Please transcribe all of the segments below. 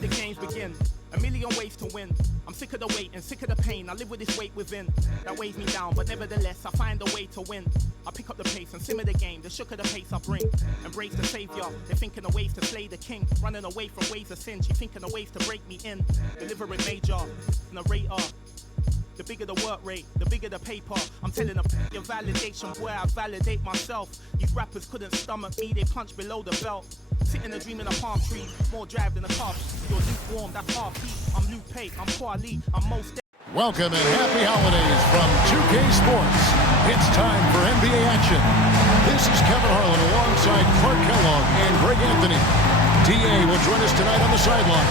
let the games begin. A million ways to win. I'm sick of the wait and sick of the pain. I live with this weight within that weighs me down, but nevertheless I find a way to win. I pick up the pace and simmer the game. The shook of the pace I bring. Embrace the savior. They're thinking of ways to slay the king. Running away from ways of sin. She thinking of ways to break me in. Delivering major, narrator. The bigger the work rate, the bigger the paper. I'm telling them your validation, boy, I validate myself. These rappers couldn't stomach me, they punch below the belt. Sitting and dreaming of palm trees, more drive than a car. You're lukewarm, that's half heat. I'm Luke Pate, I'm Kwali, I'm most. Welcome and happy holidays from 2K Sports. It's time for NBA action. This is Kevin Harlan alongside Clark Kellogg and Greg Anthony. DA will join us tonight on the sideline.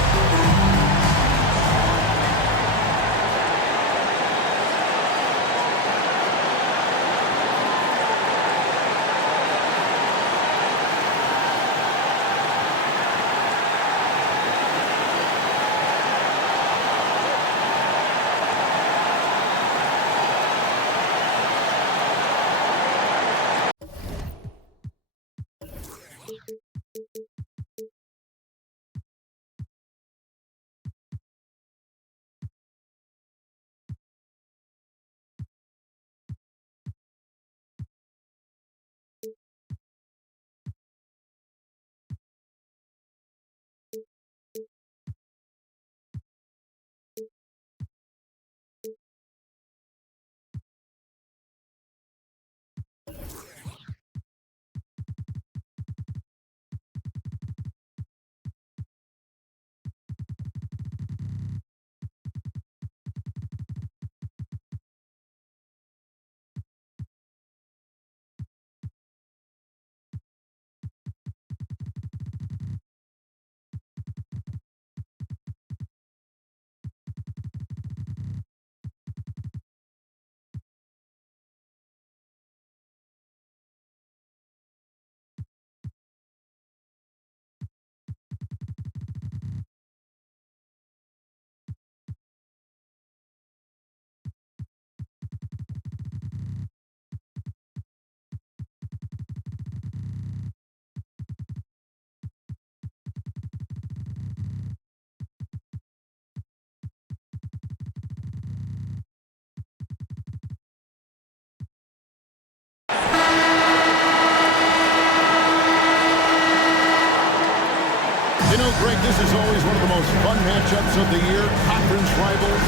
You know, Greg, this is always one of the most fun matchups of the year. Conference rivals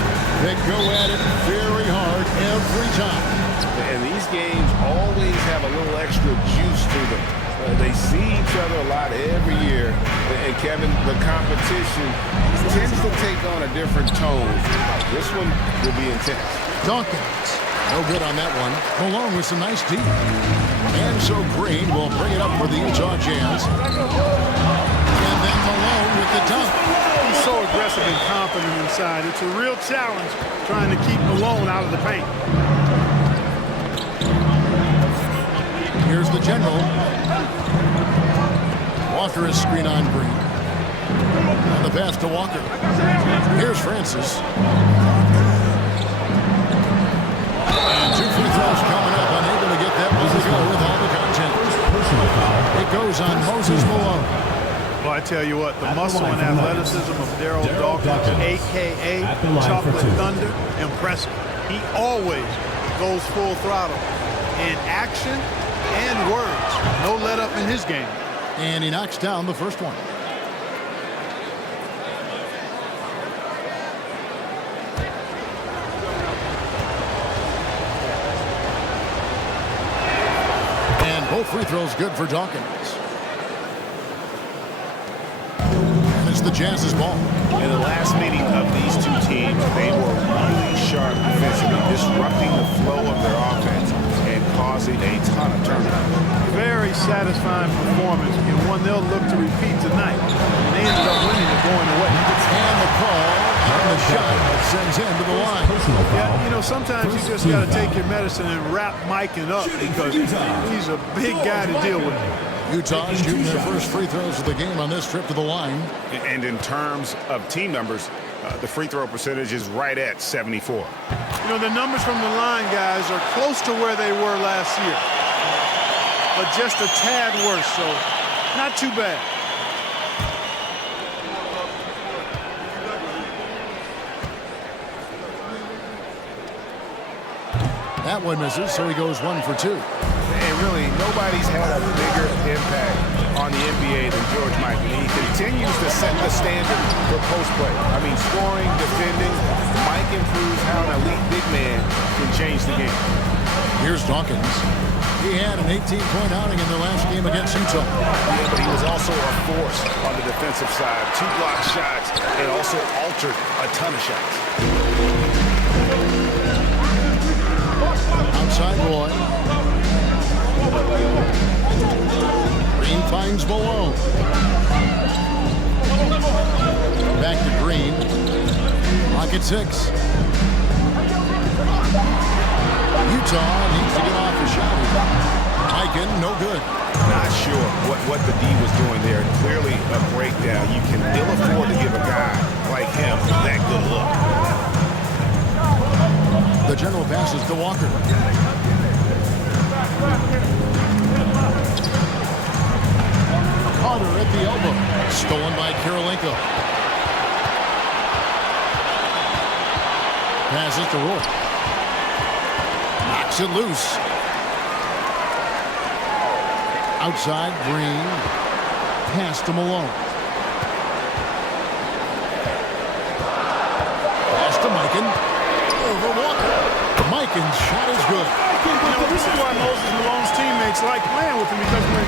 that go at it very hard every time. And these games always have a little extra juice to them. They see each other a lot every year. And, Kevin, the competition tends to take on a different tone. This one will be intense. Dawkins, no good on that one. Malone with some nice D. And so Green will bring it up for the Utah Jazz. And then Malone with the dunk. He's so aggressive and confident inside. It's a real challenge trying to keep Malone out of the paint. Here's the general. Walker is screen on Green. And the pass to Walker. Here's Francis. And 2 free throws coming up. Unable to get that one to go with all the content. It goes on Moses Malone. Well, I tell you what, the muscle and athleticism of Daryl Dawkins, a.k.a. Chocolate Thunder, impressive. He always goes full throttle in action and words. No let up in his game. And he knocks down the first one. And both free throws good for Dawkins. And it's the Jazz's ball. In the last meeting of these two teams, they were really sharp defensively, disrupting the flow of their offense and causing a ton of turnovers. Very satisfying performance and one they'll look to repeat tonight. And they ended up winning it going away. And the call on the shot that sends him to the line. Yeah, you know, sometimes you just got to take your medicine and wrap Mikan up because he's a big guy to deal with. Utah shooting their first free throws of the game on this trip to the line. And in terms of team numbers, the free throw percentage is right at 74. You know, the numbers from the line, guys, are close to where they were last year. But just a tad worse, so not too bad. That one misses, so he goes 1 for 2. And really, nobody's had a bigger impact on the NBA than George Mikan. He continues to set the standard for post play. I mean, scoring, defending. Mike improves how an elite big man can change the game. Here's Dawkins. He had an 18-point outing in their last game against Utah. Yeah, but he was also a force on the defensive side. 2 block shots and also altered a ton of shots. Outside Roy. Green finds Malone. Back to Green. Clock at 6. Utah needs to get off a shot here. Mikan, no good. Not sure what the D was doing there. Clearly a breakdown. You can ill afford to give a guy like him that good look. The general passes to Walker. Carter at the elbow. Stolen by Kirilenko. Passes to Roy. Knocks it loose. Outside, Green. Pass to Malone. Pass to Mikan. Over Walker. Mikan's shot is good. You know, this is why Moses Malone's teammates like playing with him, because when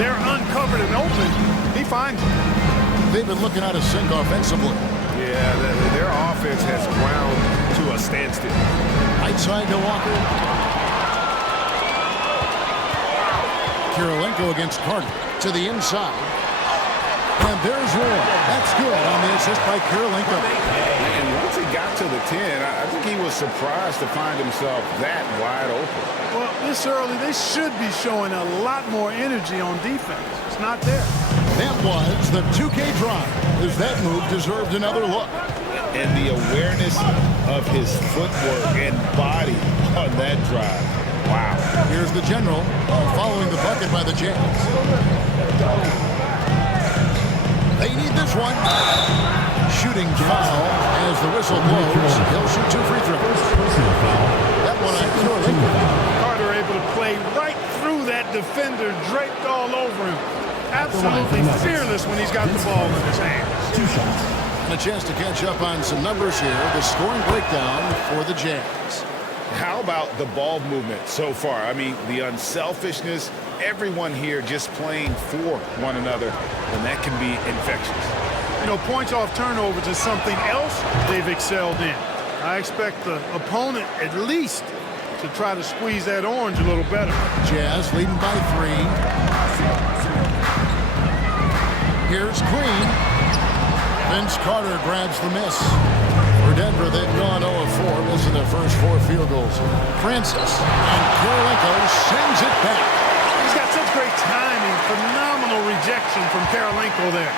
they're uncovered and open, he finds them. They've been looking out of sync offensively. Yeah, their offense has ground to a standstill. Right side to Walker. Kirilenko against Carter. To the inside. And there's Roy. That's good on the assist by Kirilenko. And once he got to the 10, I think he was surprised to find himself that wide open. Well, this early, they should be showing a lot more energy on defense. It's not there. That was the 2K drive, as that move deserved another look. And the awareness of his footwork and body on that drive. Wow. Here's the general, following the bucket by the Jazz. They need this one. Shooting foul as the whistle blows. He'll shoot 2 free throws. That one on Kirilenko. Carter able to play right through that defender, draped all over him. Absolutely fearless when he's got the ball in his hands. 2 shots. And a chance to catch up on some numbers here. The scoring breakdown for the Jazz. How about the ball movement so far? I mean, the unselfishness, everyone here just playing for one another, and that can be infectious. You know, points off turnovers is something else they've excelled in. I expect the opponent at least to try to squeeze that orange a little better. Jazz leading by 3. Here's Green. Vince Carter grabs the miss. For Denver, they've gone 0-4, missing their first 4 field goals. Francis and Kirilenko sends it back. He's got such great timing. Phenomenal rejection from Kirilenko there.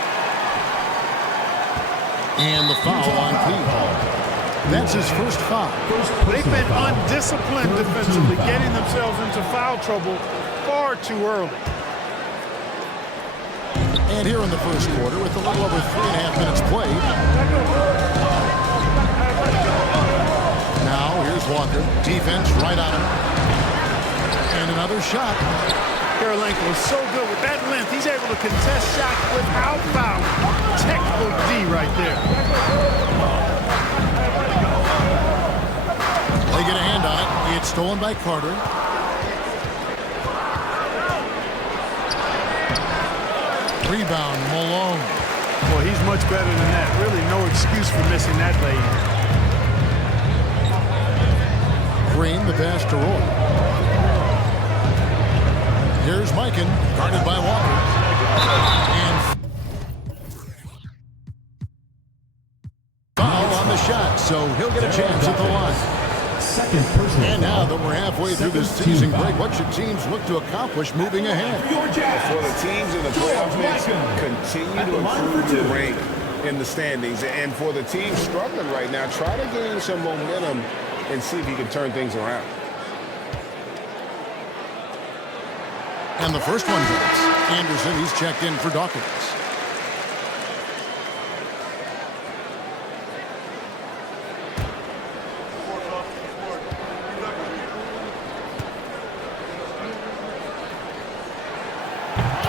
And the foul on Cleveland. That's his first foul. They've been undisciplined defensively, getting themselves into foul trouble far too early. And here in the first quarter, with a little over 3.5 minutes played. Now, here's Walker. Defense right on him. And another shot. Kirilenko is so good with that length. He's able to contest shots without fouling. Textbook D right there. They get a hand on it. It's stolen by Carter. Rebound, Malone. Well, he's much better than that. Really no excuse for missing that lay. Green, the pass to Roy. Here's Mikan, guarded by Walker. And foul on the shot, so he'll get a chance at the line. Second personal. And now that we're halfway through this teasing break, what should teams look to accomplish moving ahead? For the teams in the playoff mix, continue to improve the rank in the standings. And for the team struggling right now, try to gain some momentum and see if you can turn things around. And the first one hits. Anderson, he's checked in for Dawkins.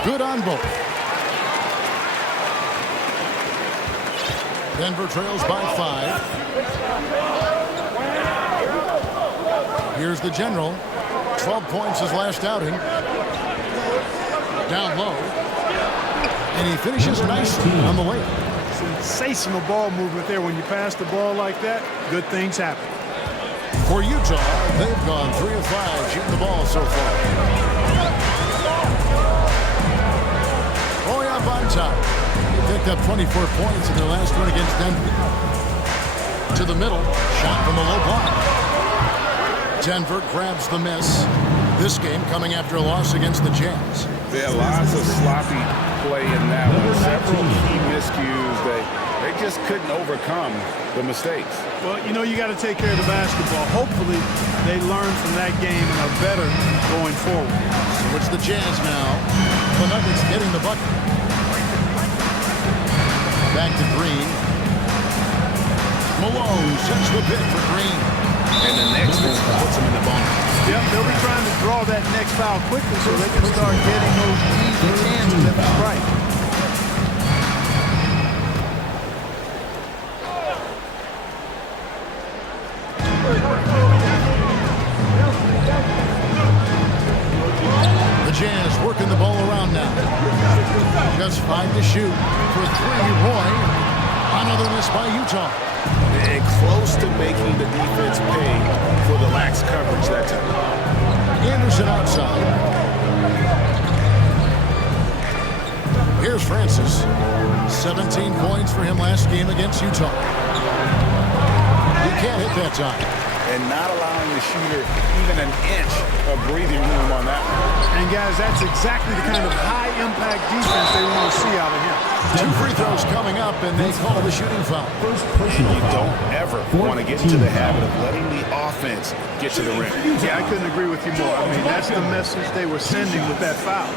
Good on both. Denver trails by 5. Here's the general. 12 points his last outing. Down low. And he finishes nicely on the way. Sensational ball movement there. When you pass the ball like that, good things happen. For Utah, they've gone 3 of 5 shooting the ball so far. Boy up on top. They picked up 24 points in their last one against Denver. To the middle, shot from the low block. Denver grabs the miss. This game coming after a loss against the Jazz. They had lots of sloppy play in that one. Several key miscues. They just couldn't overcome the mistakes. Well, you know, you got to take care of the basketball. Hopefully, they learn from that game and are better going forward. So it's the Jazz now. The Nuggets getting the bucket. Back to Green. Malone sets the pick for Green. And the next one puts him in the bonus. Yep, they'll be trying to draw that next foul quickly so they can start getting those easy chances at the strike. The Jazz working the ball around now. Just 5 to shoot. For 3, Roy. Another miss by Utah. And close to making the defense pay for the lax coverage that time. Anderson outside. Here's Francis. 17 points for him last game against Utah. He can't hit that time. And not allowing the shooter even an inch of breathing room on that one. And guys, that's exactly the kind of high-impact defense they want to see out of him. 2 free throws coming up, and they call the shooting foul. And you don't ever want to get into the habit of letting the offense get to the rim. Yeah, I couldn't agree with you more. I mean, that's the message they were sending with that foul.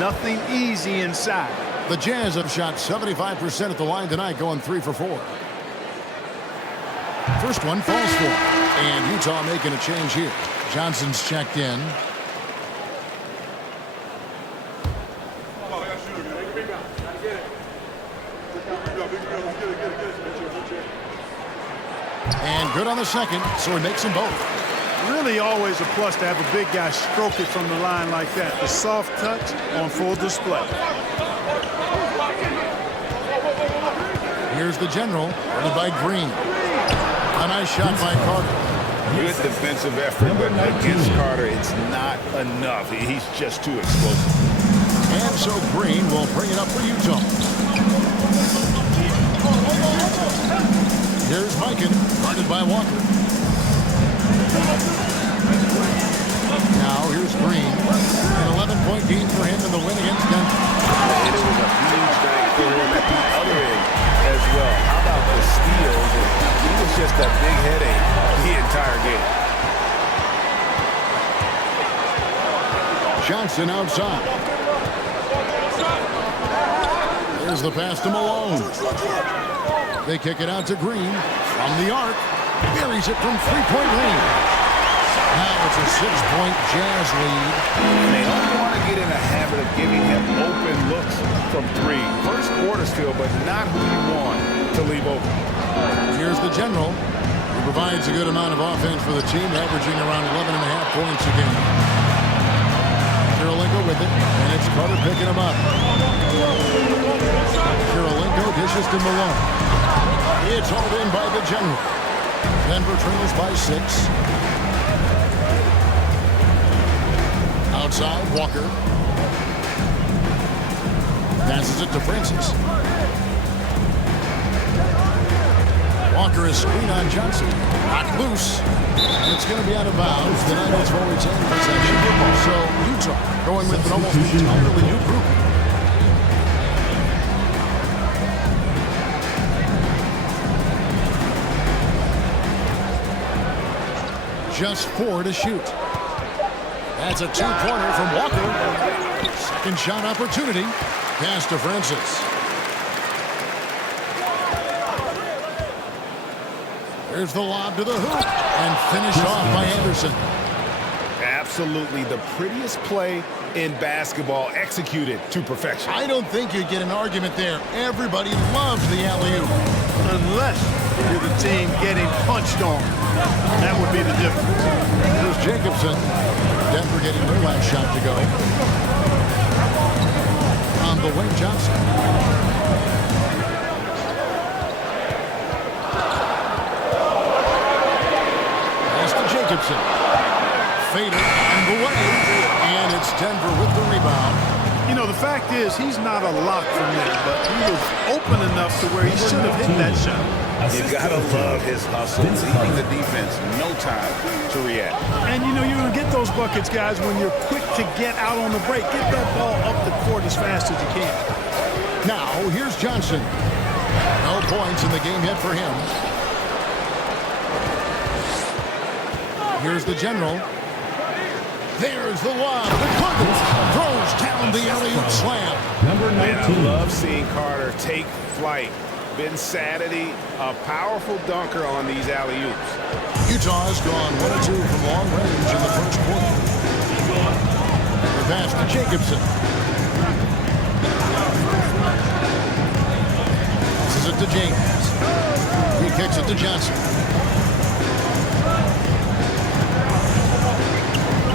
Nothing easy inside. The Jazz have shot 75% at the line tonight, going 3 for 4. First one falls for him. And Utah making a change here. Johnson's checked in. And good on the second, so he makes them both. Really always a plus to have a big guy stroke it from the line like that. The soft touch on full display. Here's the general, led by Green. A nice shot by Carter. Good defensive effort, but against Carter, it's not enough. He's just too explosive. And so Green will bring it up for Utah. Here's Mikan, guarded by Walker. Now here's Green. An 11-point game for him in the win against Denver. And it was a huge night for him at the other end as well. How about the steals? He was just a big headache the entire game. Johnson outside. There's the pass to Malone. They kick it out to Green from the arc. Buries it from 3-point range. Now it's a 6-point Jazz lead. And they don't want to get in a habit of giving him open looks from 3. First quarter still, but not who you want to leave open. Here's the general, who provides a good amount of offense for the team, averaging around 11.5 points a game. Kirilenko with it, and it's Carter picking him up. Kirilenko dishes to Malone. It's hauled in by the general. Denver trails by 6. Outside, Walker. Passes it to Francis. Walker is screened on Johnson. Not loose. And it's going to be out of bounds. The Nuggets will retain possession. So Utah going with an almost entirely new group. Just 4 to shoot. That's a 2-pointer from Walker. Second shot opportunity. Pass to Francis. Here's the lob to the hoop. And finished off by Anderson. absolutely the prettiest play in basketball, executed to perfection. I don't think you'd get an argument there. Everybody loves the alley-oop. Unless you're the team getting punched on. That would be the difference. Here's Jacobson. Denver getting their last shot to go. On the wing, Johnson. Pass to Jacobson. Fader on the way. And it's Denver with the rebound. You know, the fact is, he's not a lock from there, but he was open enough to where he should have hit that shot. You gotta love his hustle, leaving the defense no time to react. And you know, you're gonna get those buckets, guys, when you're quick to get out on the break. Get that ball up the court as fast as you can. Now, here's Johnson. No points in the game yet for him. Here's the general. There's the lob. The throws down the alley-oop slam. Number 19. I love seeing Carter take flight. Insanity, a powerful dunker on these alley-oops. Utah's gone 1 of 2 from long range in the first quarter. The pass to Jacobson. Passes it to James. He kicks it to Johnson.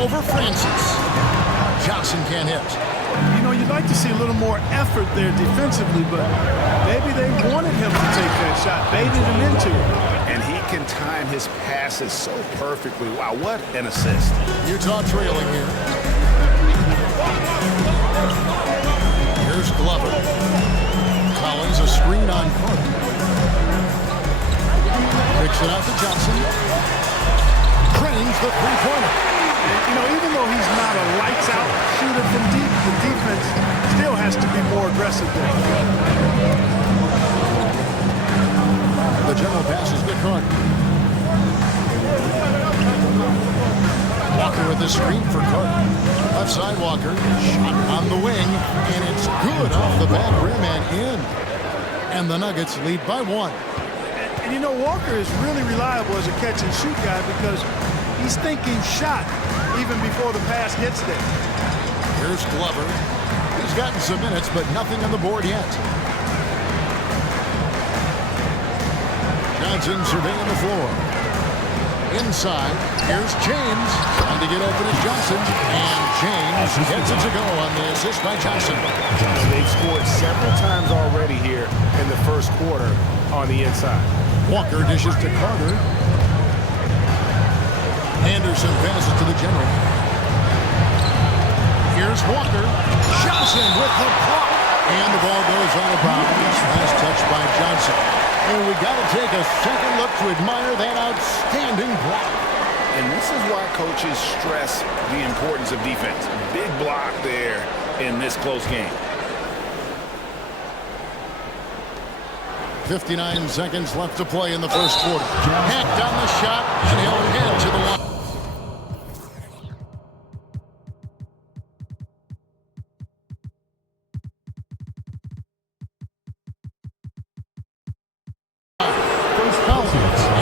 Over Francis. Johnson can't hit. You know, you'd like to see a little more effort there defensively, but maybe they wanted him to take that shot, baited him into it. And he can time his passes so perfectly. Wow, what an assist. Utah trailing here. Here's Glover. Collins a screen on Carter. Picks it out to Johnson. Drains the three-pointer. You know, even though he's not a lights-out shooter from deep, the defense still has to be more aggressive there. The general passes to Carter. Walker with the screen for Carter. Left side Walker. Shot on the wing, and it's good off the back rim and in. And the Nuggets lead by 1. And you know, Walker is really reliable as a catch-and-shoot guy because he's thinking shot even before the pass gets there. Here's Glover. He's gotten some minutes, but nothing on the board yet. Johnson surveying the floor. Inside, here's James. Trying to get open as Johnson. And James gets it to go on the assist by Johnson. They've scored several times already here in the first quarter on the inside. Walker dishes to Carter. Anderson passes to the general. Here's Walker. Johnson with the block. And the ball goes out of bounds. Last touch by Johnson. And we got to take a second look to admire that outstanding block. And this is why coaches stress the importance of defense. Big block there in this close game. 59 seconds left to play in the first quarter. Hacked on the shot, and he'll head to the line.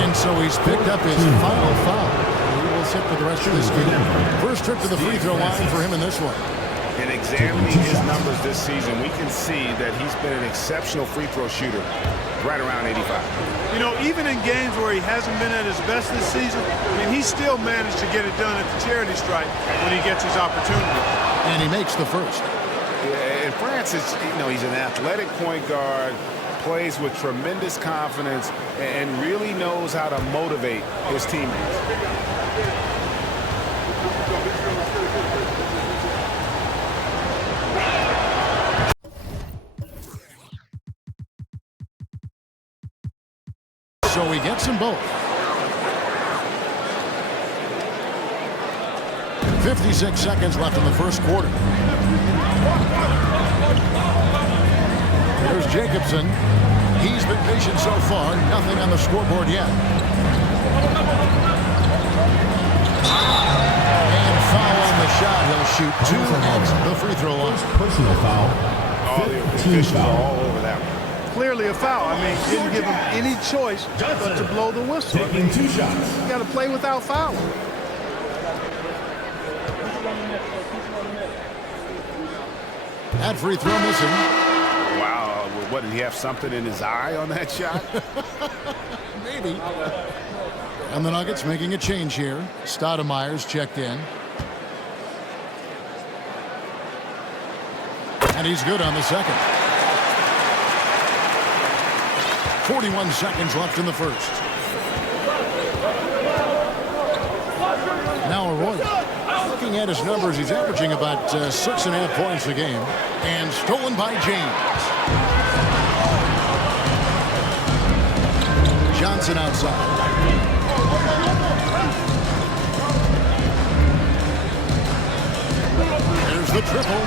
And so he's picked up his final foul. He will sit for the rest of this game. First trip to the free throw line for him in this one. In examining his numbers this season, we can see that he's been an exceptional free throw shooter, right around 85. You know, even in games where he hasn't been at his best this season, I mean, he still managed to get it done at the charity stripe when he gets his opportunity. And he makes the first. Yeah, and Francis, you know, he's an athletic point guard, plays with tremendous confidence, and really knows how to motivate his teammates. So he gets them both. 56 seconds left in the first quarter. There's Jacobson. He's been patient so far. Nothing on the scoreboard yet. And foul on the shot. He'll shoot 2 at the free throw line. Personal foul. Oh, the officials are all over that one. Clearly a foul. I mean, didn't give him any choice but to blow the whistle. Taking 2 shots. You got to play without fouling. That free throw missing. Wow, what, did he have something in his eye on that shot? Maybe. And the Nuggets making a change here. Stoudemire's checked in. And he's good on the second. 41 seconds left in the first. Now Arroyo. Looking at his numbers, he's averaging about 6.5 points a game. And stolen by James. Johnson outside. There's the triple.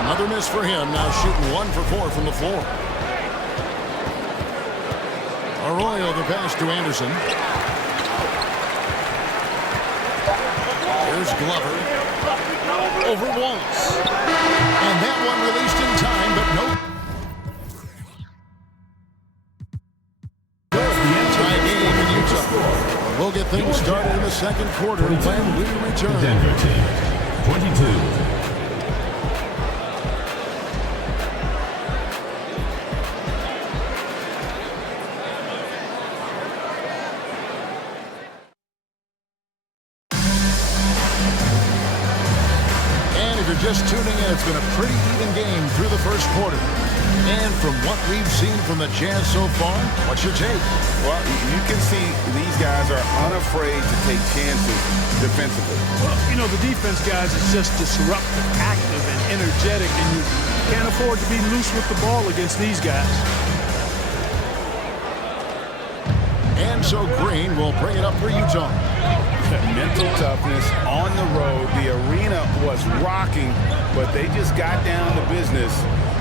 Another miss for him. Now shooting 1 for 4 from the floor. Arroyo the pass to Anderson. Here's Glover. Over Wallace. And that one released in time, but nope. Tie game in Utah. We'll get things started in the second quarter when we return. Denver team, 22. Just tuning in, it's been a pretty even game through the first quarter. And from what we've seen from the Jazz so far, what's your take? Well, you can see these guys are unafraid to take chances defensively. Well, you know, the defense, guys, is just disruptive, active, and energetic, and you can't afford to be loose with the ball against these guys. And so Green will bring it up for Utah. Mental toughness on the road. The arena was rocking, but they just got down to business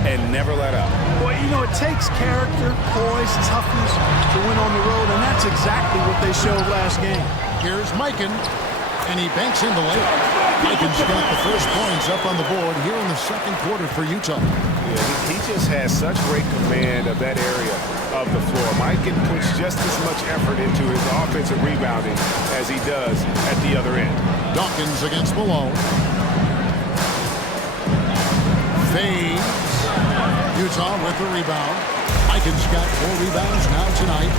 and never let up. Well, you know, it takes character, poise, toughness to win on the road, and that's exactly what they showed last game. Here's Mikan, and he banks in the layup. Mikan's got the first points up on the board here in the second quarter for Utah. Yeah, he just has such great command of that area of the floor. Mikan puts just as much effort into his offensive rebounding as he does at the other end. Dawkins against Malone. Fades. Utah with the rebound. Mikan's got 4 rebounds now tonight.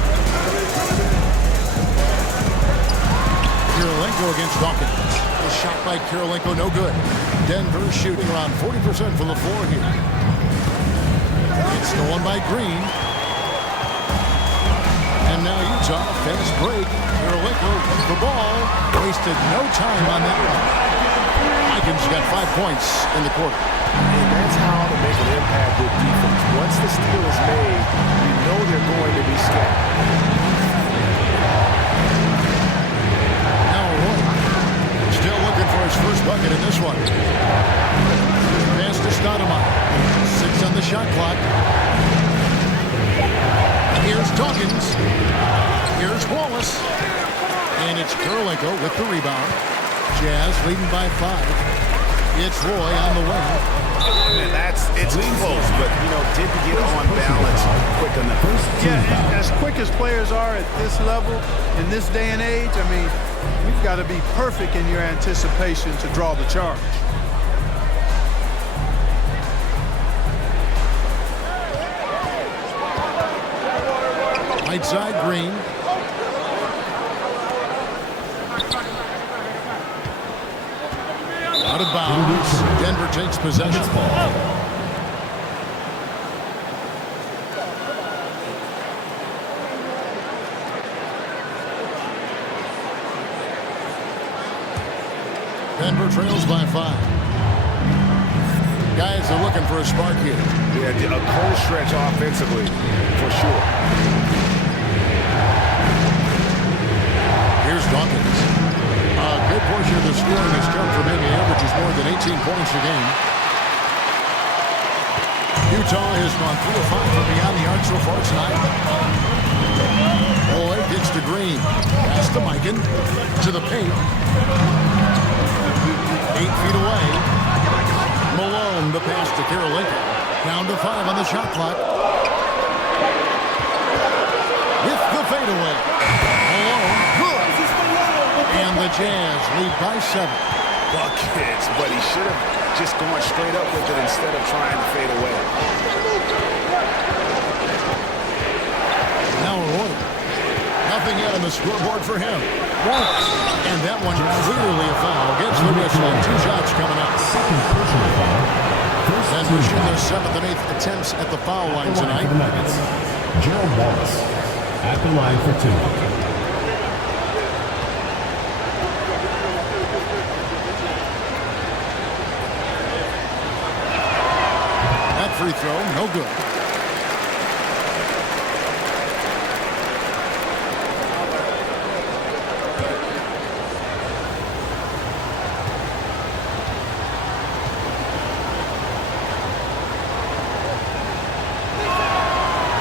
Kirilenko against Dawkins. A shot by Kirilenko, no good. Denver shooting around 40% from the floor here. It's stolen by Green. And now Utah, fast break. Kirilenko with the ball. Wasted no time on that one. Mikan's got 5 points in the quarter. And that's how to make an impact with defense. Once the steal is made, you know they're going to be scattered. Now Roy, still looking for his first bucket in this one. Pass to Stoudemire. 6 on the shot clock. Here's Dawkins. Here's Wallace. And it's Kirilenko with the rebound. Jazz leading by 5. It's Roy on the way. And it's close, but, you know, didn't get on balance quick enough. Yeah, as quick as players are at this level, in this day and age, I mean, you've got to be perfect in your anticipation to draw the charge. Right side, Green. Out of bounds. Denver takes possession. Denver trails by 5. Guys are looking for a spark here. Yeah, a cold stretch offensively, for sure. Here's Dawkins. A good portion of the scoring has come from him. He averages more than 18 points a game. Utah has gone 3 of 5 from beyond the arc so far tonight. Boyd gets to Green. Pass to Mikan. To the paint. 8 feet away. Malone, the pass to Kirilenko. Down to 5 on the shot clock. With the fadeaway. Malone, good. And the Jazz lead by 7. Buckets, but he should have just gone straight up with it instead of trying to fade away. Now Roy. Nothing yet on the scoreboard for him. And that one clearly a foul against the whistle. 2 shots coming up. Second personal foul. And pushing their 7th and 8th attempts at the foul line tonight. For the Nuggets, Gerald Wallace at the line for 2. That free throw, no good.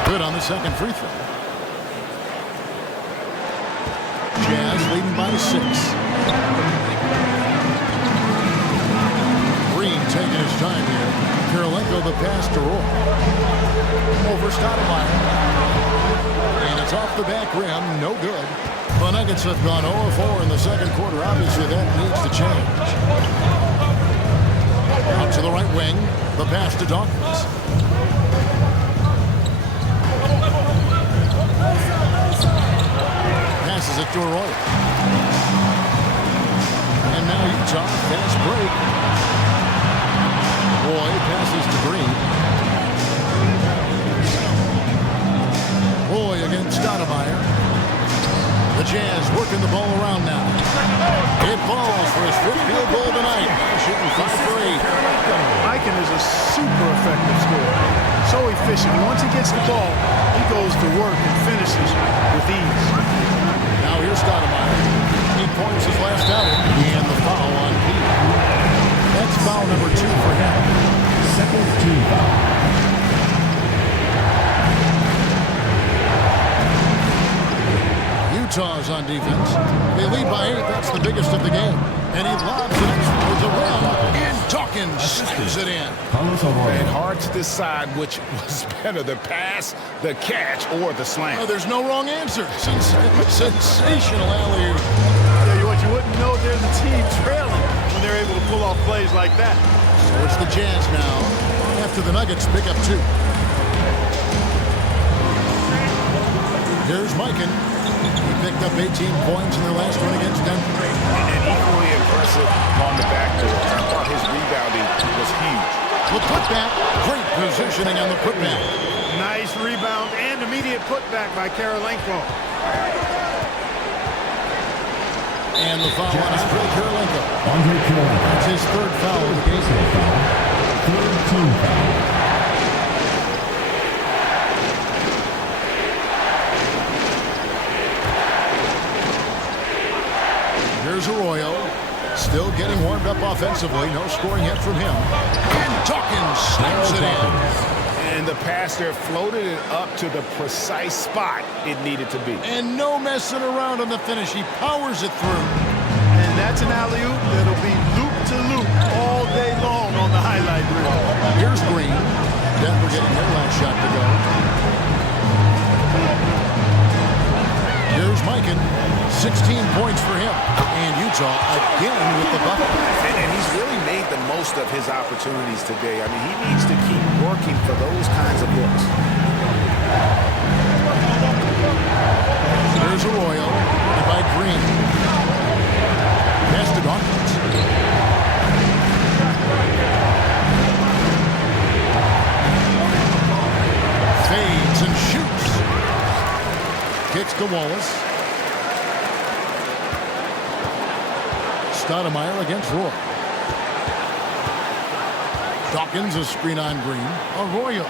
Good on the second free throw. Jazz leading by 6. Green taking his time here. Karolinko the pass to Roy. Over Stoudemire. And it's off the back rim. No good. The Nuggets have gone 0-4 in the second quarter. Obviously, that needs to change. Out to the right wing. The pass to Dawkins. Passes it to Arroyo. And now Utah, fast break. Roy passes to Green. Roy against Stoudemire. The Jazz working the ball around now. It falls for his 5th field goal tonight. Shooting 5 for 8. Mikan is a super effective scorer. So efficient. Once he gets the ball, he goes to work and finishes with ease. Now here's Stoudemire. He points his last outing. And the foul on Pete. That's foul number 2 for him. Second team foul. Utah's on defense. They lead by 8. That's the biggest of the game. And he lobs it with the rim. And Dawkins slams it in. And hard to decide which was better, the pass, the catch, or the slam. Oh, there's no wrong answer. Sensational alley-oop. Tell you what, you wouldn't know there's a team trailing when they're able to pull off plays like that. So it's the Jazz now after the Nuggets pick up 2. Here's Mikan. He picked up 18 points in their last one against Denver. And equally impressive on the backdoor. I thought his rebounding was huge. The putback, great positioning on the putback. Nice rebound and immediate putback by Karolinko. And the foul on Andre Karolinko. Andre Karolinko. That's his 3rd foul of the game. Foul. 3rd team foul. Here's Arroyo, still getting warmed up offensively. No scoring yet from him. And Dawkins slams it in. And the pass there floated it up to the precise spot it needed to be. And no messing around on the finish. He powers it through. And that's an alley-oop that'll be loop-to-loop all day long on the highlight reel. Here's Green. Denver getting their last shot to go. Here's Mikan. 16 points for him. And Utah again with the bucket. And he's really made the most of his opportunities today. I mean, he needs to keep working for those kinds of looks. There's Arroyo. And by Green. Pass to Dawkins. Fades and shoots. Kicks to Wallace. Stoudemire against Roy. Dawkins, a screen on Green. Arroyo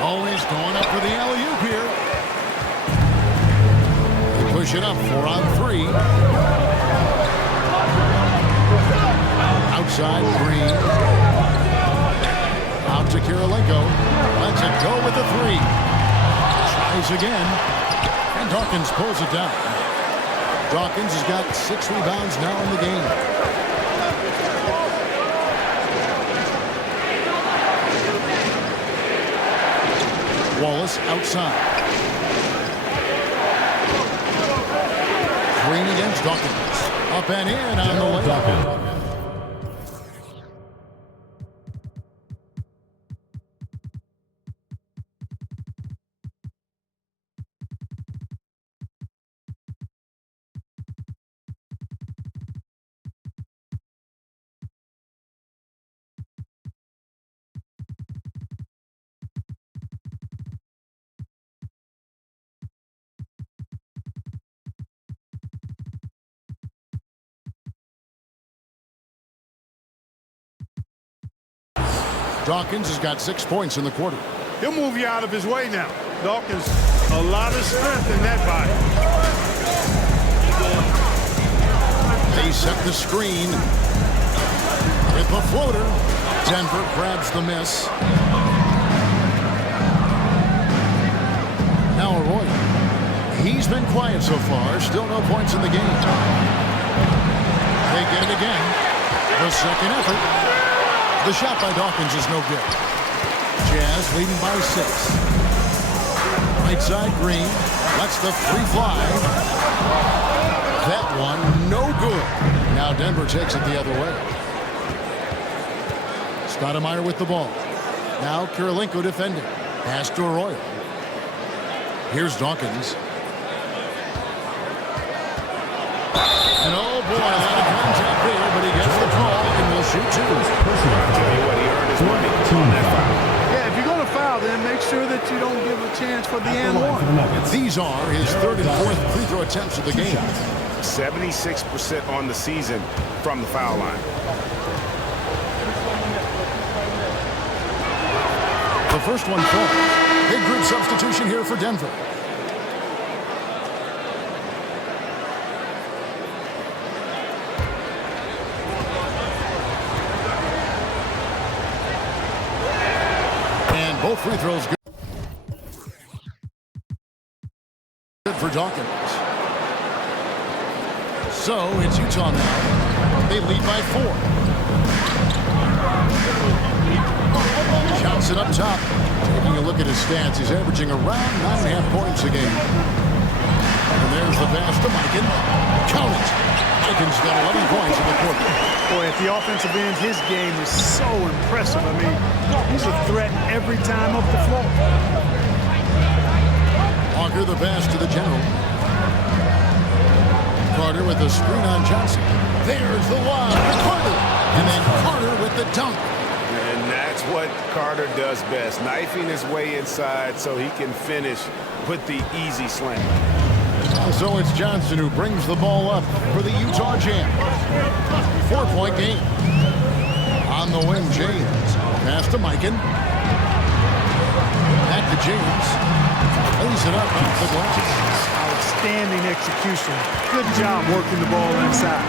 always going up for the alley-oop here. They push it up 4 on 3. Outside Green. Out to Karolinko. Lets it go with the 3. Tries again. And Dawkins pulls it down. Dawkins has got 6 rebounds now in the game. Wallace outside. Green against Dawkins. Up and in on the layup. Dawkins has got 6 points in the quarter. He'll move you out of his way now. Dawkins, a lot of strength in that body. They set the screen with the floater. Denver grabs the miss. Now Arroyo. He's been quiet so far. Still no points in the game. They get it again. The second effort. The shot by Dawkins is no good. Jazz leading by 6. Right side, Green lets the three fly. That one no good. Now Denver takes it the other way. Stoudemire with the ball. Now Kirilenko defending. Pass to Arroyo. Here's Dawkins. And oh boy, a lot of contact there, but he gets the call and will shoot two. Tell you what, he earned his money on that foul. Yeah, if you're going to foul, then make sure that you don't give a chance for the and one. These are his third and fourth free throw attempts of the game. 76% on the season from the foul line. The first one falls. Big group substitution here for Denver. And both free throws good for Dawkins. So it's Utah now. They lead by 4. Johnson up top. Taking a look at his stats, he's averaging around 9.5 points a game. And there's the pass to Mikan. Count it. Mikan's got 11 points in the quarter. Boy, at the offensive end, his game is so impressive. I mean, he's a threat every time up the floor. Walker the pass to the general. Carter with the screen on Johnson. There's the lob to Carter. And then Carter with the dunk. And that's what Carter does best, knifing his way inside so he can finish with the easy slam. So it's Johnson who brings the ball up for the Utah Jam. 4-point game. On the wing, James. Pass to Mikan. Back to James. Lays it up off the glass. Outstanding execution. Good job working the ball inside.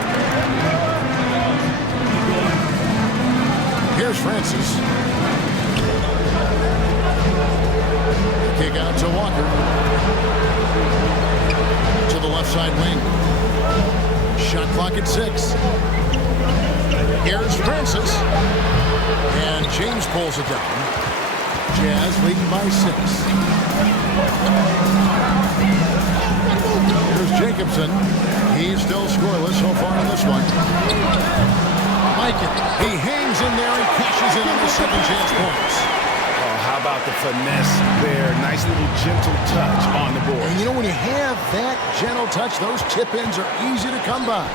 Here's Francis. Kick out to Walker. To the left side wing. Shot clock at 6. Here's Francis. And James pulls it down. Jazz leading by 6. Here's Jacobson. He's still scoreless so far in this one. Mikan, he hangs in there and cashes in on the second chance points. Oh, how about the finesse there? Nice little gentle touch on the board. And you know, when you have that gentle touch, those tip-ins are easy to come by.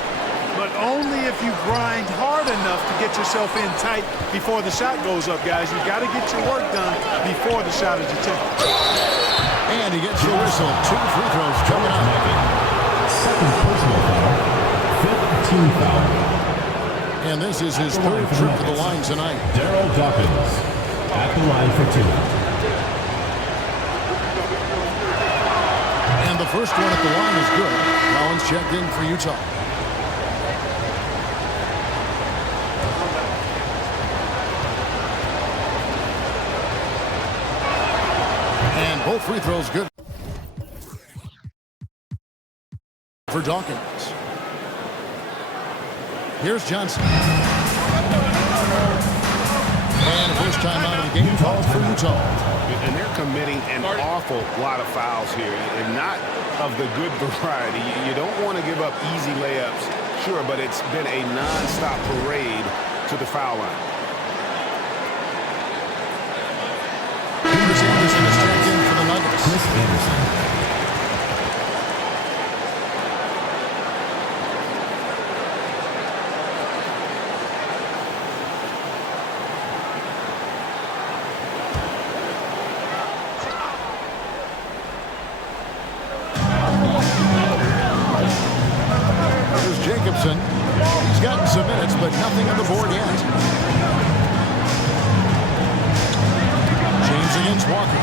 But only if you grind hard enough to get yourself in tight before the shot goes up, guys. You got to get your work done before the shot is attempted. And he gets the whistle. 2 free throws coming up. Second personal foul. Fifth team foul. And this is his third trip to the line tonight. Daryl Dawkins at the line for 2. And the first one at the line is good. Collins checked in for Utah. And both free throws good for Dawkins. Here's Johnson. And first time out of the game called for Utah. And they're committing an awful lot of fouls here, and not of the good variety. You don't want to give up easy layups sure, but it's been a non-stop parade to the foul line. Anderson is checked in for the Nuggets. Chris Anderson. He's gotten some minutes, but nothing on the board yet. James against Walker.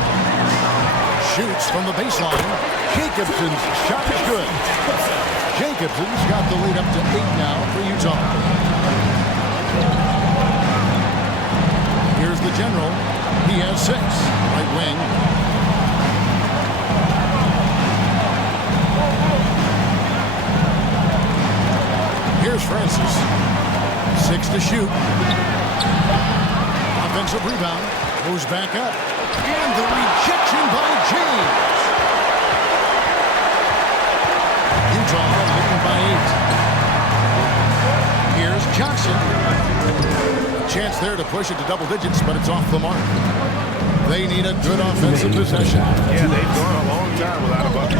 Shoots from the baseline. Jacobson's shot is good. Jacobson's got the lead up to 8 now for Utah. Here's the general. He has 6. Right wing. Here's Francis. 6 to shoot. Offensive rebound. Goes back up. And the rejection by James. Utah leading by 8. Here's Johnson. A chance there to push it to double digits, but it's off the mark. They need a good offensive possession. Yeah, they've gone a long time without a bucket.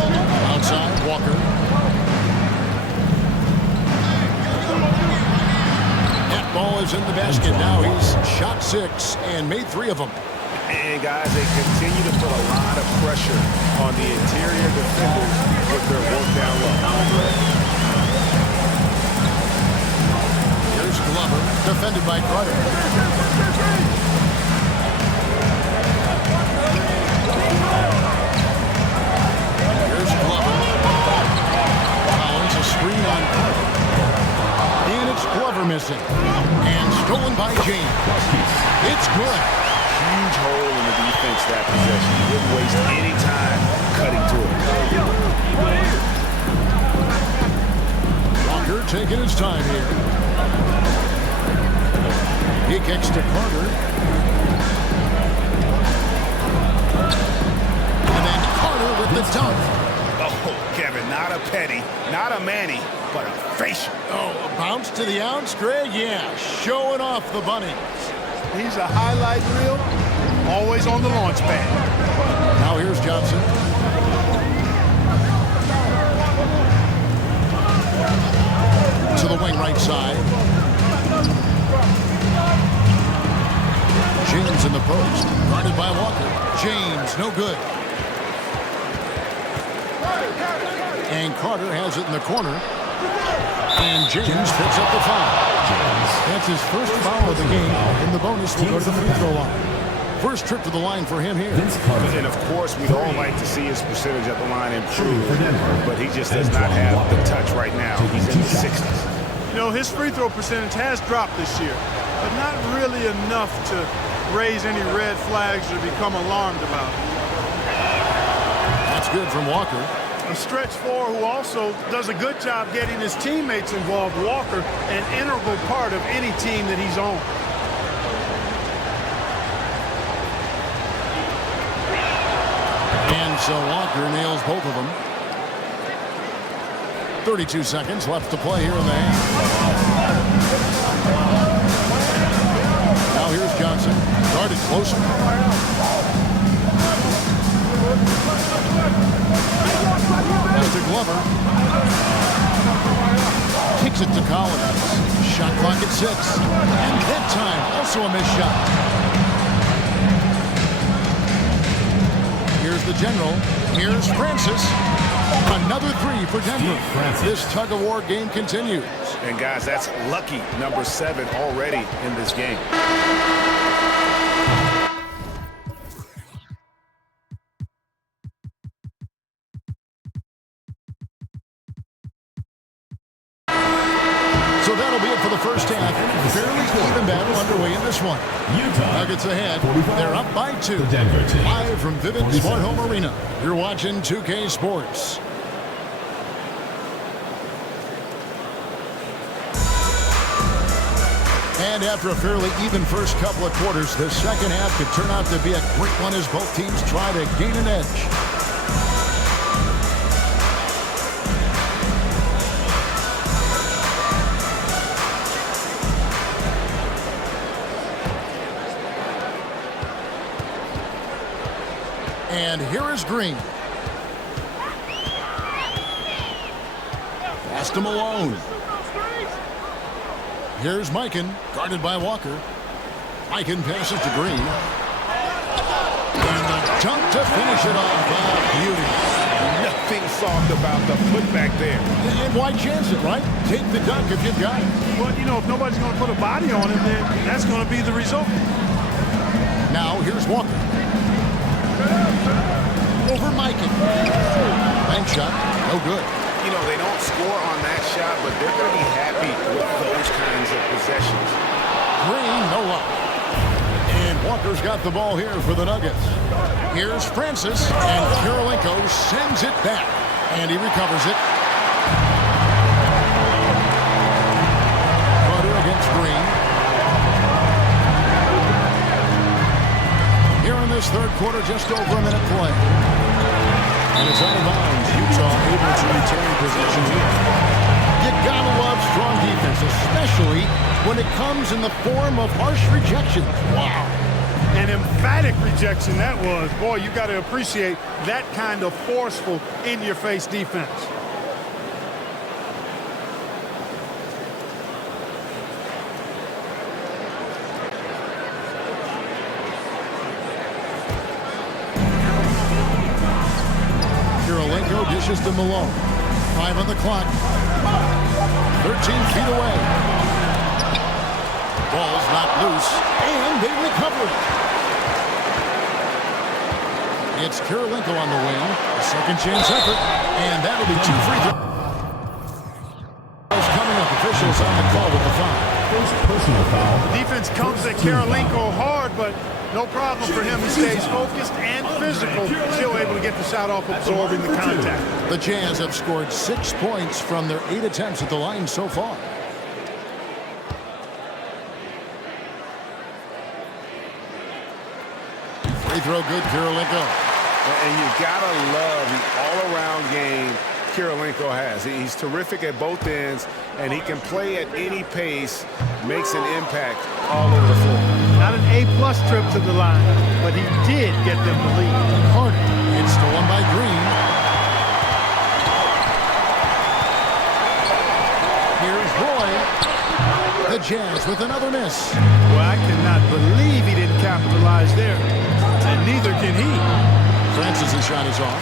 Outside, Walker. Ball is in the basket. Now he's shot 6 and made 3 of them. And guys, they continue to put a lot of pressure on the interior defenders with their work down low. Here's Glover, defended by Carter. Here's Glover. Collins, a screen on Carter. And it's Glover missing. And stolen by James. It's good. Huge hole in the defense that possession. Didn't waste any time cutting to it. Walker taking his time here. He kicks to Carter. And then Carter with the dunk. Oh, Kevin, not a penny, not a Manny, but a facial. Oh, a bounce to the ounce, Greg? Yeah, showing off the bunnies. He's a highlight reel, always on the launch pad. Now here's Johnson. To the wing right side. James in the post, guarded by Walker. James, no good. And Carter has it in the corner. And James picks up the foul. That's his first foul of the game. And the bonus will go to the free throw line. First trip to the line for him here. And, of course, we'd all like to see his percentage at the line improve. But he just does not have the touch right now. He's in the 60s. You know, his free throw percentage has dropped this year, but not really enough to raise any red flags or become alarmed about it. That's good from Walker. A stretch four who also does a good job getting his teammates involved. Walker, an integral part of any team that he's on. And so Walker nails both of them. 32 seconds left to play here in the half. Now here's Johnson, guarded closer. Mr. Glover kicks it to Collins. Shot clock at 6. And that time, also a missed shot. Here's the general. Here's Francis. Another 3 for Denver. This tug-of-war game continues. And, guys, that's lucky number 7 already in this game. So that'll be it for the first half. Fairly even battle underway in this one. Utah Nuggets ahead. They're up by 2. The Denver team. Live from Vivint Smart Home Arena. You're watching 2K Sports. And after a fairly even first couple of quarters, the second half could turn out to be a great one as both teams try to gain an edge. Here's Green. Pass to Malone. Here's Mikan, guarded by Walker. Mikan passes to Green. And the dunk to finish it off. Beauty. Nothing soft about the putback there. And why chance it, right? Take the dunk if you've got it. But, you know, if nobody's going to put a body on him, then that's going to be the result. Now, here's Walker. Over Mikan. Bank shot. No good. You know, they don't score on that shot, but they're going to be happy with those kinds of possessions. Green, no luck. And Walker's got the ball here for the Nuggets. Here's Francis, and Kirilenko sends it back. And he recovers it. Carter against Green. Here in this third quarter, just over a minute play. And it's out of bounds. Utah able to retain possession here. You gotta love strong defense, especially when it comes in the form of harsh rejection. Wow. An emphatic rejection that was. Boy, you got to appreciate that kind of forceful, in-your-face defense. Kirilenko dishes to Malone. 5 on the clock. 13 feet away. Ball's not loose, and they recover it. It's Kirilenko on the wing. A second chance effort, and that'll be 2 free throws. Coming up, officials on the call with the foul. First personal foul. The defense comes at Kirilenko hard, but no problem for him. He stays focused and physical. Still able to get the shot off, absorbing the contact. The Jazz have scored 6 points from their 8 attempts at the line so far. Free throw good, Kirilenko. And you gotta love the all-around game Kirilenko has. He's terrific at both ends, and he can play at any pace, makes an impact all over the floor. Not an A-plus trip to the line, but he did get them the lead. Carter, it's stolen by Green. Here's Roy. The Jazz with another miss. Well, I cannot believe he didn't capitalize there, and neither can he. Francis' shot is off.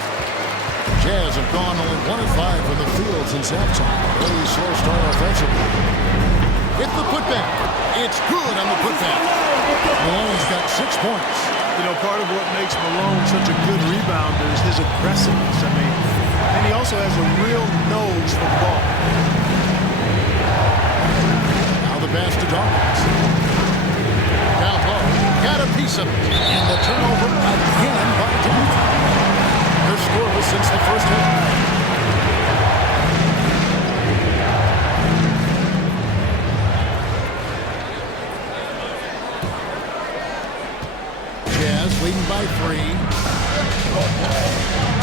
Jazz have gone only 1 of 5 from the field since halftime. Really slow start offensively. With the putback. It's good on the putback. Malone's got 6 points. You know, part of what makes Malone such a good rebounder is his aggressiveness. I mean, and he also has a real nose for the ball. Now the pass to Dawkins. Down low. Got a piece of it. And the turnover again by Denver. They're scoreless since the first half. Jazz leading by 3.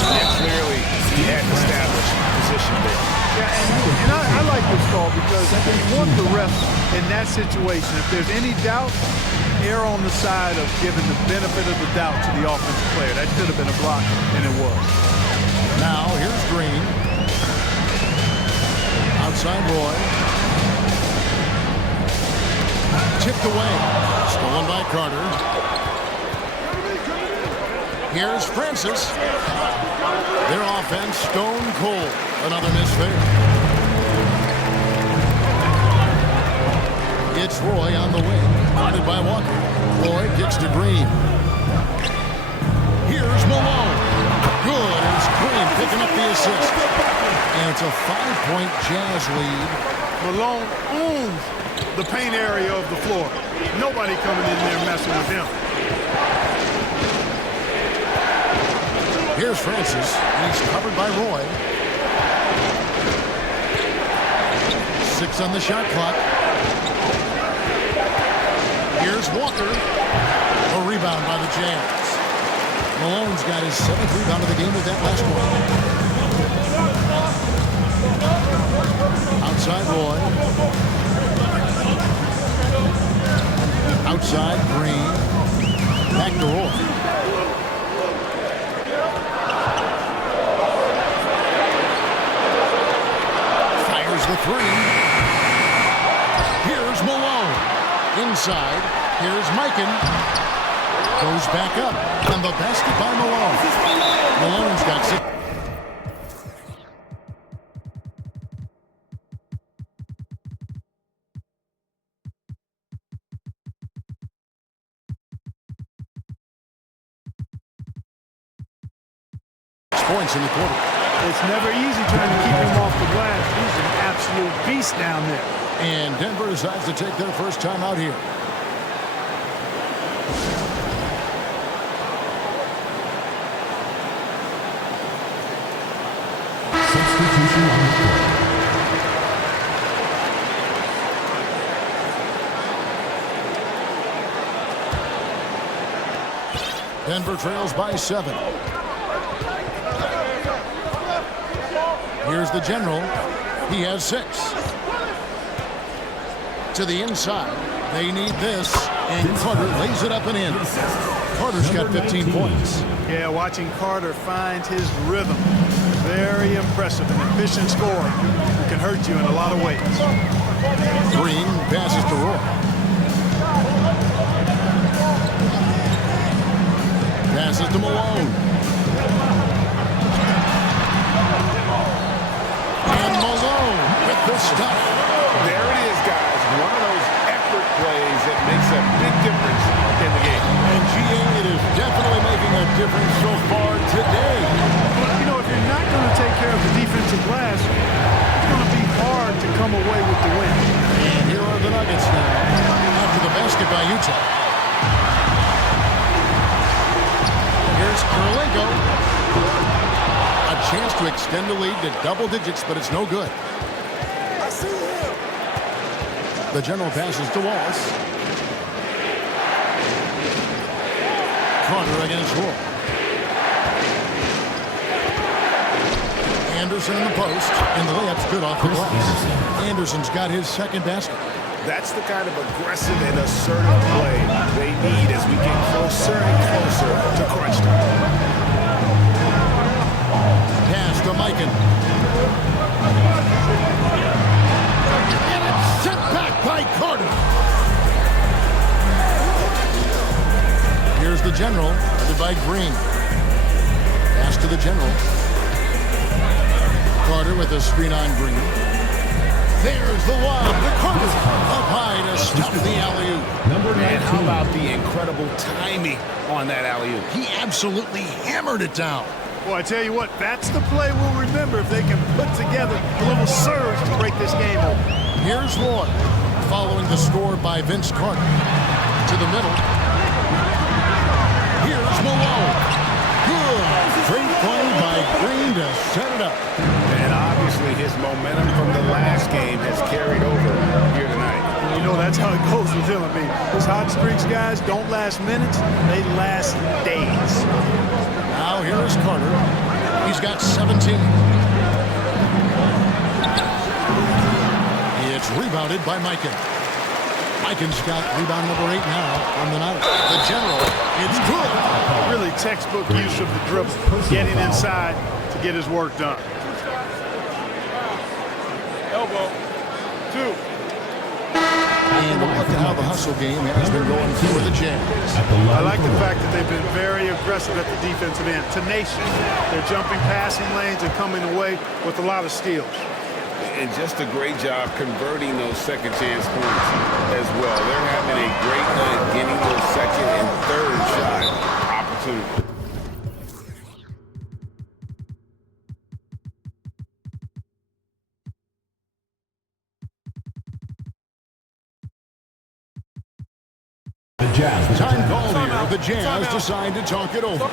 Yeah, clearly he had established position there. Yeah, and I like this call because you want the ref in that situation. If there's any doubt, err on the side of giving the benefit of the doubt to the offensive player. That could have been a block, and it was. Now, here's Green. Outside Roy. Tipped away. Stolen by Carter. Here's Francis. Their offense stone cold. Another miss there. It's Roy on the wing. Guarded by Walker. Roy gets to Green. Here's Malone. Good. And it's Green picking up the assist. And it's a 5-point Jazz lead. Malone owns the paint area of the floor. Nobody coming in there messing with him. Here's Francis. He's covered by Roy. 6 on the shot clock. Here's Walker. A rebound by the Jazz. Malone's got his 7th rebound of the game with that last one. Outside Roy. Outside Green. Back to Roy. the three. Here's Malone. Inside. Here's Mikan. Goes back up. And the basket by Malone. Malone's got 6. Points in the quarter. It's never easy trying to keep him off the glass. He's an absolute beast down there. And Denver decides to take their first time out here. Substitution on the court. Denver trails by 7. Here's the general. He has 6. To the inside. They need this. And Carter lays it up and in. Carter's got 15 points. Yeah, watching Carter find his rhythm. Very impressive. An efficient scorer who can hurt you in a lot of ways. Green passes to Roy. Passes to Malone. And Malone with the stuff. There it is, guys. One of those effort plays that makes a big difference in the game. And GA, it is definitely making a difference so far today. You know, if you're not going to take care of the defensive glass, it's going to be hard to come away with the win. And here are the Nuggets now after the basket by Utah. Here's Erlenko. A chance to extend the lead to double digits, but it's no good. I see him. The general passes to Wallace. Carter against Roy. Anderson in the post, and the layup's good off the glass. Anderson's got his second basket. That's the kind of aggressive and assertive play they need as we get closer and closer to crunch time. Pass to Mikan. And it's sent back by Carter. Here's the general, headed by Green. Pass to the general. Carter with a screen on Green. There's the lob. The Carter up high to stop the alley-oop. And how about the incredible timing on that alley-oop? He absolutely hammered it down. Well, I tell you what, that's the play we'll remember if they can put together a little surge to break this game open. Here's Roy, following the score by Vince Carter. To the middle. Here's Malone. Good. Great play by Green to set it up. And obviously his momentum from the last game has carried over here tonight. You know, that's how it goes with him. I mean, his hot streaks, guys, don't last minutes. They last days. Now here is Carter. He's got 17. It's rebounded by Mikan. Mikan's got rebound number 8 now on the night. The general, it's good. Really textbook use of the dribble, getting inside to get his work done. Elbow. 2. And look at how the hustle game has been going for the Jazz. I like the fact that they've been very aggressive at the defensive end. Tenacious. They're jumping passing lanes and coming away with a lot of steals. And just a great job converting those second chance points as well. They're having a great night getting those second and third shot opportunities. Time called here. The Jazz decide to talk it over.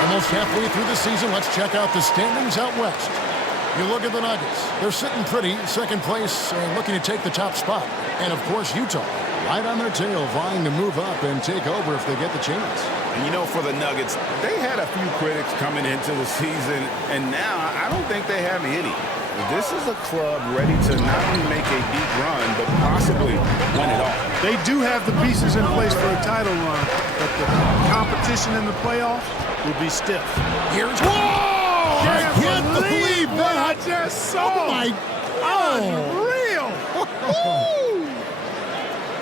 Almost halfway through the season, let's check out the standings out west. You look at the Nuggets. They're sitting pretty, second place, looking to take the top spot. And, of course, Utah, right on their tail, vying to move up and take over if they get the chance. And you know, for the Nuggets, they had a few critics coming into the season, and now I don't think they have any. This is a club ready to not only make a deep run, but possibly win it all. They do have the pieces in place for a title run, but the competition in the playoffs will be stiff. Here's I can't believe that. I just saw. Oh my Unreal.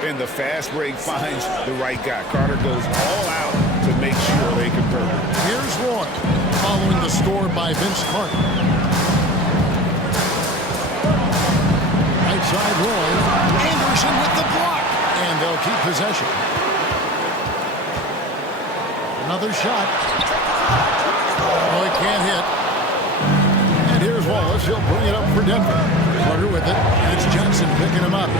And the fast break finds the right guy. Carter goes all out to make sure they convert. Here's Roy, following the score by Vince Carter. Right side Roy, Anderson with the block, and they'll keep possession. Another shot. Oh, he can't hit. And here's Wallace. He'll bring it up for Denver. Carter with it, and it's Johnson picking him up.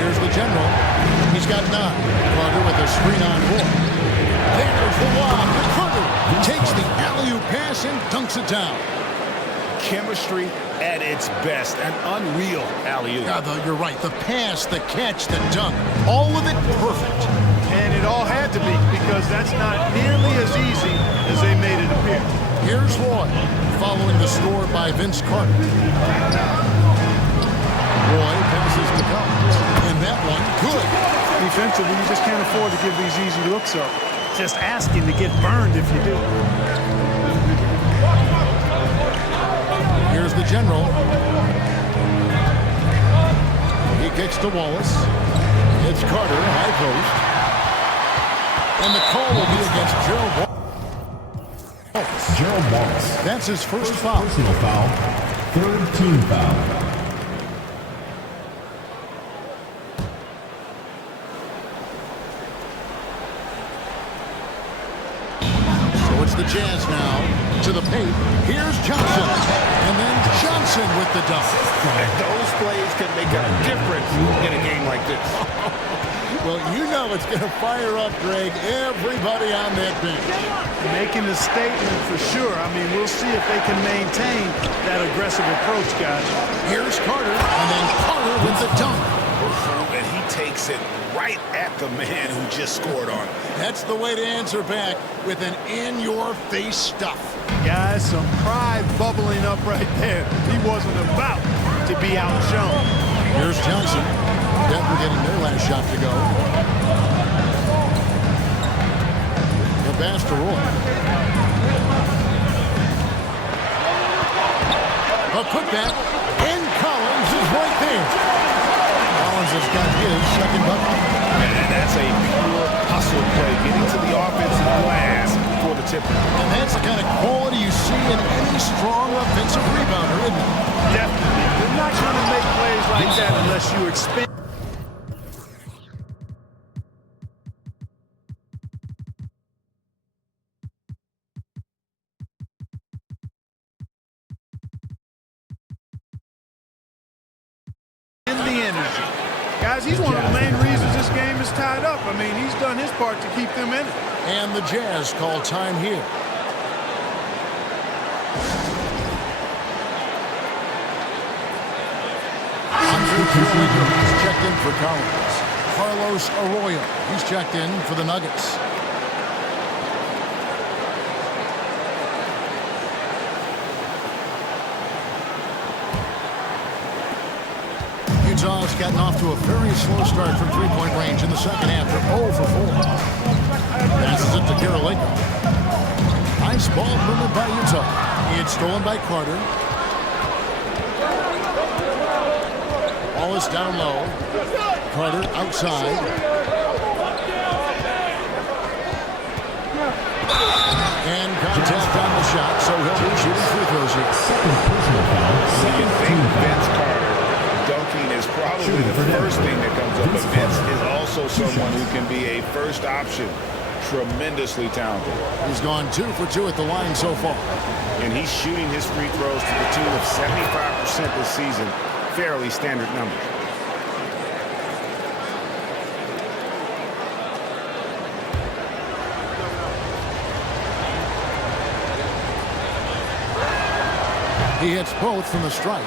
Here's the general. He's got 9. Carter with a screen on Roy. There's the lob. Carter takes the alley-oop pass and dunks it down. Chemistry at its best. An unreal alley-oop. Yeah, you're right. The pass, the catch, the dunk. All of it perfect. And it all had to be, because that's not nearly as easy as they made it appear. Here's Roy, following the score by Vince Carter. Roy passes to Collins, and that one good. Defensively, you just can't afford to give these easy looks up. Just asking to get burned if you do. Here's the general. He kicks to Wallace. It's Carter, high post. And the call will be against Gerald Wallace. Gerald Wallace. That's his first foul. Personal foul. 3rd team foul. So it's the Jazz now to the paint. Here's Johnson. And then Johnson with the dunk. And those plays can make a difference in a game like this. Well, you know it's going to fire up, Greg, everybody on that bench. Making a statement for sure. I mean, we'll see if they can maintain that aggressive approach, guys. Here's Carter, and then Carter with the dunk. And he takes it right at the man who just scored on him. That's the way to answer back, with an in-your-face stuff. Guys, some pride bubbling up right there. He wasn't about to be outshone. Here's Johnson. Denver getting their last shot to go. The pass to Roy. A putback, and Collins is right there. Collins has got his second bucket. And that's a pure hustle play, getting to the offensive glass for the tip. And that's the kind of quality you see in any strong offensive rebounder, isn't it? Definitely. They're not going to make plays like that unless you expand. The energy. Guys, he's one of the main reasons this game is tied up. I mean, he's done his part to keep them in it. And the Jazz call time here. He's checked in for Collins. Carlos Arroyo, he's checked in for the Nuggets. Utah's gotten off to a very slow start from three-point range in the second half. They're 0 for 4. Passes it to Carolina. Nice ball movement by Utah. It's stolen by Carter. Ball is down low. Carter outside. And contact on the shot, so he'll be shooting free throws here. Second personal foul. Second team Vince foul. Carter dunking is probably the first thing that comes up, but Vince is also someone who can be a first option. Tremendously talented. He's gone 2 for 2 at the line so far. And he's shooting his free throws to the tune of 75% this season. Fairly standard numbers. He hits both from the stripe.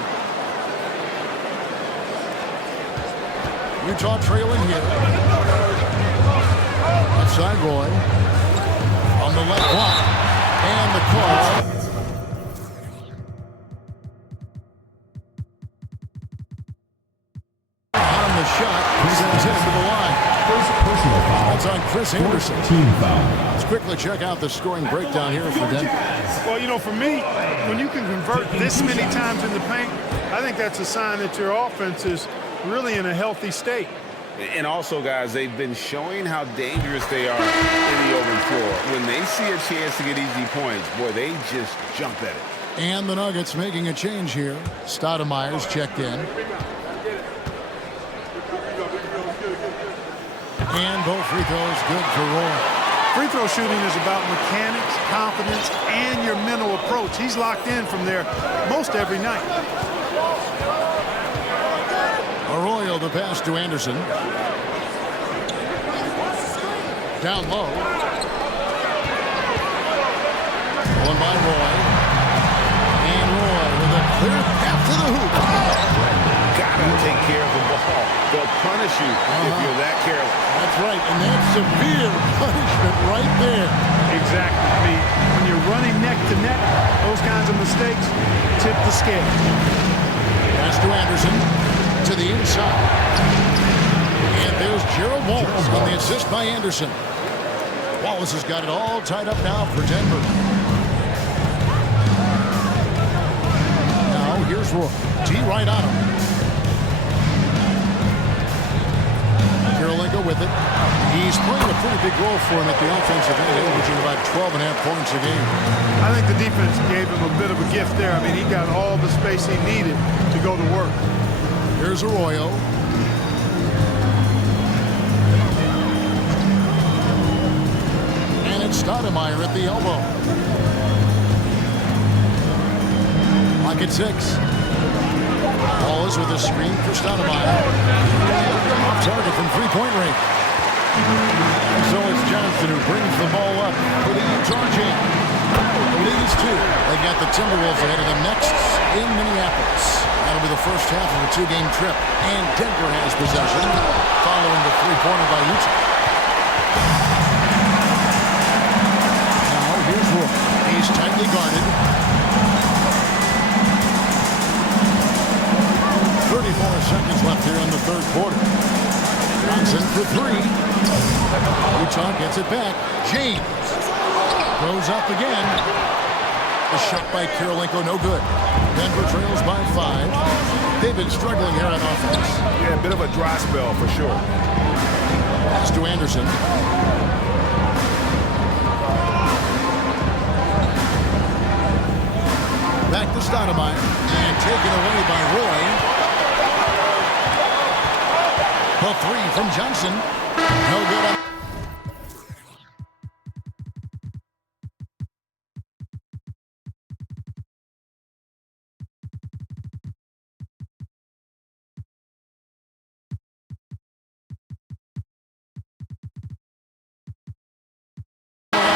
Utah trailing here. Outside Roy. On the left block. And the call. the shot. Sends it to the line. First personal foul. That's on Chris Anderson. Team foul. Let's quickly check out the scoring breakdown here for Denver. Well, you know, for me, when you can convert this many times in the paint, I think that's a sign that your offense is really in a healthy state. And also, guys, they've been showing how dangerous they are in the open floor. When they see a chance to get easy points, boy, they just jump at it. And the Nuggets making a change here. Stoudemire's checked in. And both free throws good for Roy. Free throw shooting is about mechanics, confidence, and your mental approach. He's locked in from there most every night. Arroyo the pass to Anderson. Down low. One by Roy. And Roy with a clear path to the hoop. Gotta take care of the ball. They'll punish you if you're that careless. That's right, and that's severe punishment right there. Exactly. I mean, when you're running neck to neck, those kinds of mistakes tip the scale. Pass to Anderson. To the inside. And there's Gerald Wallace on the assist by Anderson. Wallace has got it all tied up now for Denver. Now here's Roy. T right on him. Karolinko with it. He's playing a pretty big role for him at the offensive end, averaging about 12.5 points a game. I think the defense gave him a bit of a gift there. I mean, he got all the space he needed to go to work. Here's Arroyo. And it's Stoudemire at the elbow. Lock at 6. Wallace with a screen for Stoudemire. Off target from three-point range. So it's Johnson who brings the ball up for the Utah Jazz. The lead is 2. They got the Timberwolves ahead of them next in Minneapolis. That'll be the first half of a 2-game trip. And Denver has possession following the three-pointer by Utah. Now here's Roy. He's tightly guarded. 34 seconds left here in the third quarter. Johnson for 3. Utah gets it back. James goes up again. The shot by Karolinko, no good. Denver trails by 5. They've been struggling here on offense. Yeah, a bit of a dry spell for sure. Pass to Anderson. Back to Stoudemire. And taken away by Roy. A 3 from Johnson. No good.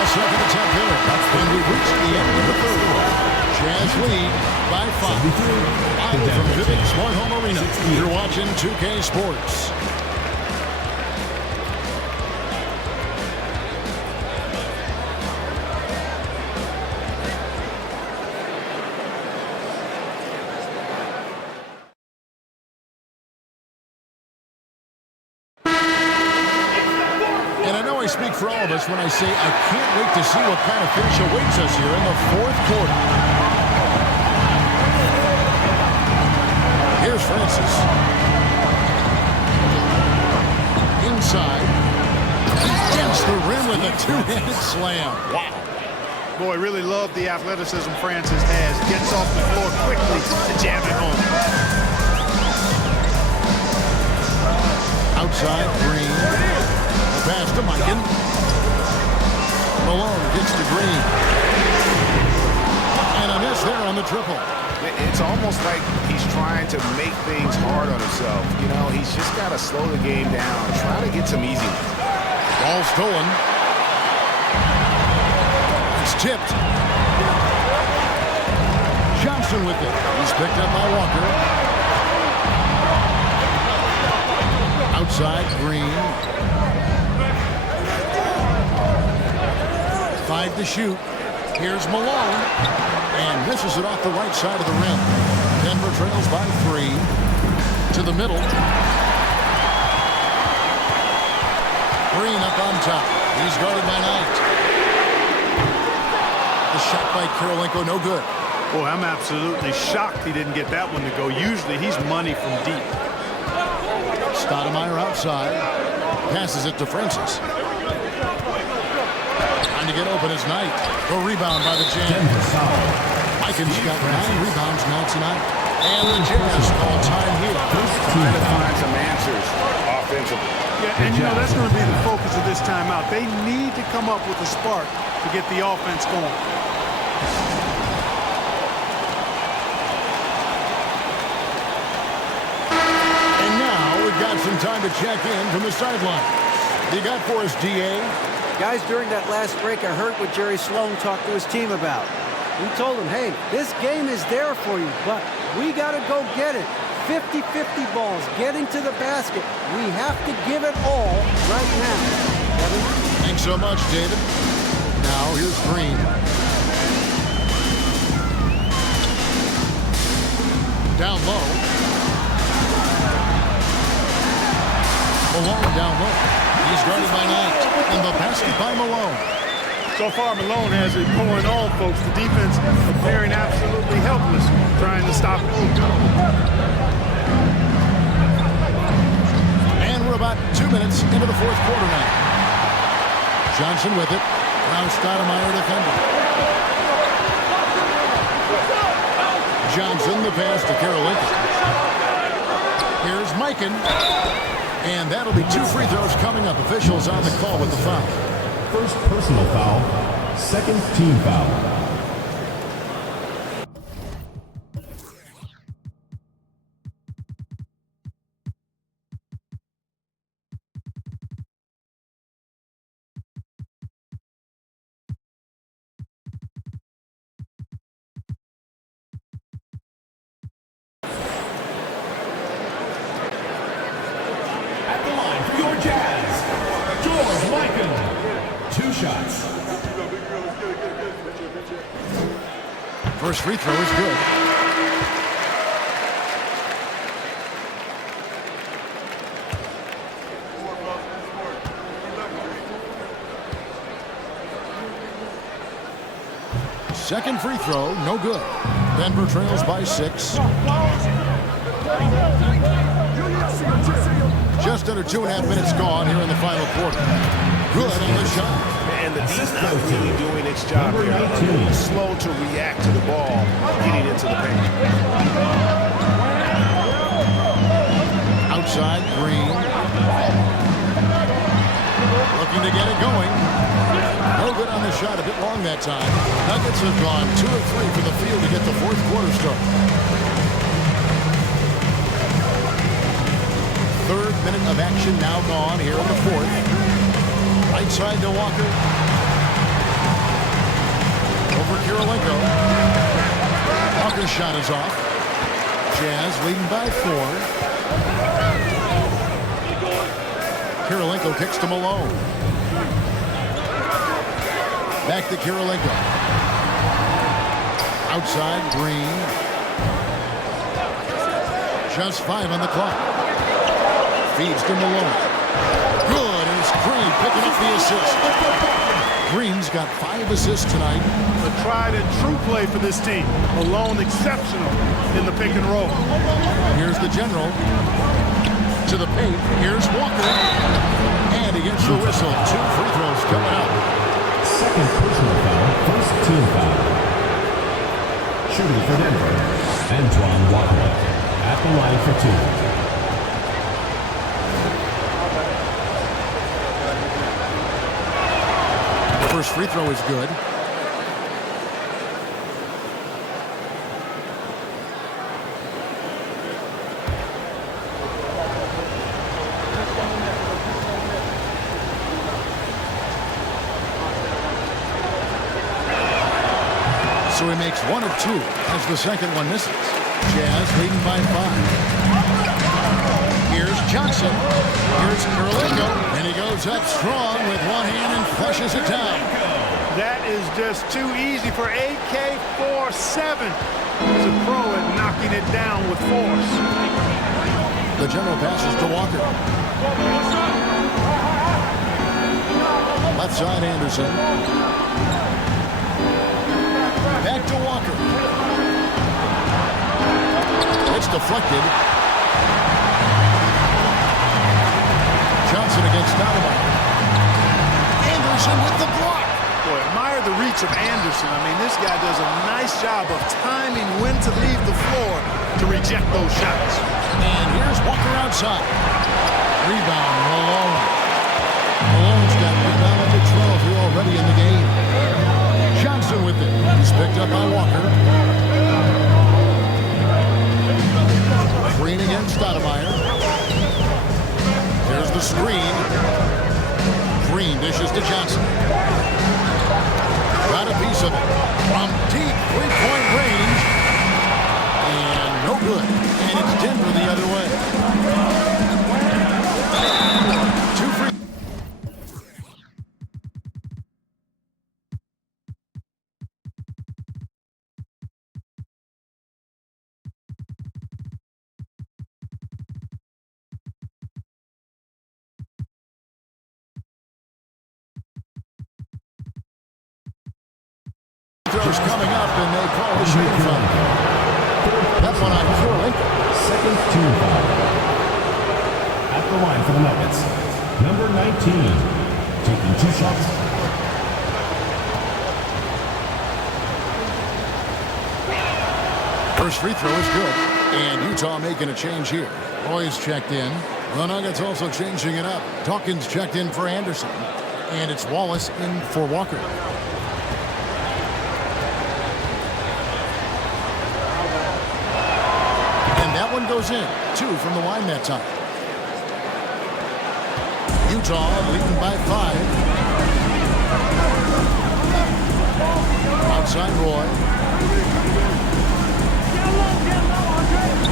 Second attempt here. And we've reached the end of the third. Jazz lead by 5. Live from Vivint Smart Home Arena. You're watching 2K Sports. Speak for all of us when I say I can't wait to see what kind of finish awaits us here in the fourth quarter. Here's Francis. Inside. Against the rim with a two-handed slam. Wow. Boy, really love the athleticism Francis has. Gets off the floor quickly to jam it home. Outside, Green. Pass to Mikan. Malone gets to Green. And a miss there on the triple. It's almost like he's trying to make things hard on himself. You know, he's just got to slow the game down, try to get some easy ones. Ball stolen. It's tipped. Johnson with it. He's picked up by Walker. Outside, Green. 5 to shoot. Here's Malone. And misses it off the right side of the rim. Denver trails by 3. To the middle. Green up on top. He's guarded by Knight. The shot by Kirilenko, no good. Boy, I'm absolutely shocked he didn't get that one to go. Usually he's money from deep. Stoudemire outside. Passes it to Francis. Trying to get open is Knight. The rebound by the Jazz. Mikan's got 9 rebounds now tonight. And the Jazz call time here. Trying to find some answers offensively. Yeah, and you know, that's going to be the focus of this timeout. They need to come up with a spark to get the offense going. And now we've got some time to check in from the sideline. You got for us, D.A.? Guys, during that last break, I heard what Jerry Sloan talked to his team about. He told them, hey, this game is there for you, but we got to go get it. 50-50 balls, getting to the basket. We have to give it all right now. Kevin? Thanks so much, David. Now, here's Green. Down low. Malone down low. He's guarded by Knight. And the basket by Malone. So far, Malone has it going on, folks. The defense appearing absolutely helpless, trying to stop it. And we're about 2 minutes into the fourth quarter now. Johnson with it. Now Stoudemire defending. Johnson, the pass to Kirilenko. Here's Mikan. And that'll be 2 free throws coming up. Officials on the call with the foul. First personal foul, second team foul. At the line for your Jazz, George Mikan. 2 shots. First free throw is good. Second free throw, no good. Denver trails by 6. Just under 2.5 minutes gone here in the final quarter. Good on the shot. And the D's not really doing its job here. A little slow to react to the ball getting into the paint. Outside, Green. Looking to get it going. No good on the shot, a bit long that time. Nuggets have gone 2 of 3 from the field to get the fourth quarter started. Third minute of action now gone here in the fourth. Right side to Walker. Over Kirilenko. Walker's shot is off. Jazz leading by 4. Kirilenko kicks to Malone. Back to Kirilenko. Outside, Green. Just 5 on the clock. Feeds to Malone. Good, and it's Green picking up the assist. Green's got 5 assists tonight. A tried and true play for this team. Malone exceptional in the pick and roll. Here's the general. To the paint. Here's Walker. And he gets the whistle. 2 free throws coming up. Second personal foul, first team foul. Shooting for Denver, Antoine Walker. At the line for 2. First free throw is good. So he makes 1 of 2 as the second one misses. Jazz leading by 5. Here's Johnson. Here's Kirilenko. And he goes up strong with one hand and flushes it down. That is just too easy for AK-47. He's a pro at knocking it down with force. The general passes to Walker. Left side, Anderson. Back to Walker. It's deflected. Johnson against Stoudemire. Anderson with the block. Boy, admire the reach of Anderson. I mean, this guy does a nice job of timing when to leave the floor to reject those shots. And here's Walker outside. Rebound, Malone. Malone's got rebound number 12 here already in the game. Johnson with it. He's picked up by Walker. Green against Stoudemire. There's the screen. Green dishes to Johnson. Got a piece of it from deep three-point range. And no good. And it's Denver the other way. Two free. Throws coming up, and they call the shooting foul. That one on Lincoln. Second team foul. At the line for the Nuggets, number 19, taking 2 shots. First free throw is good, and Utah making a change here. Roy's checked in. The Nuggets also changing it up. Dawkins checked in for Anderson, and it's Wallace in for Walker. That one goes in. 2 from the line that time. Utah leading by 5. Outside Roy.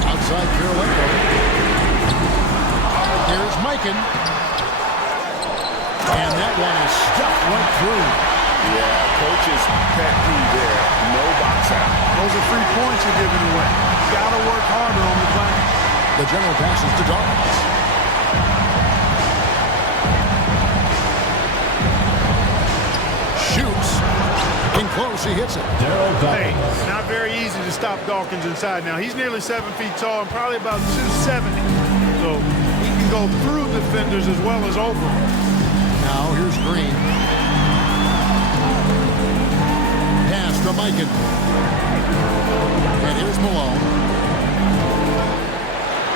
Outside Kirilenko. Here's Mikan. And that one is stuffed right through. Yeah, coach's pet peeve there. No box out. Those are 3 points you're giving away. You gotta work harder on the glass. The general passes to Dawkins. Shoots. In close, he hits it. Hey, not very easy to stop Dawkins inside. Now, he's nearly 7 feet tall and probably about 270. So he can go through defenders as well as over them. Now, here's Green. Pass to Mikan. And here's Malone.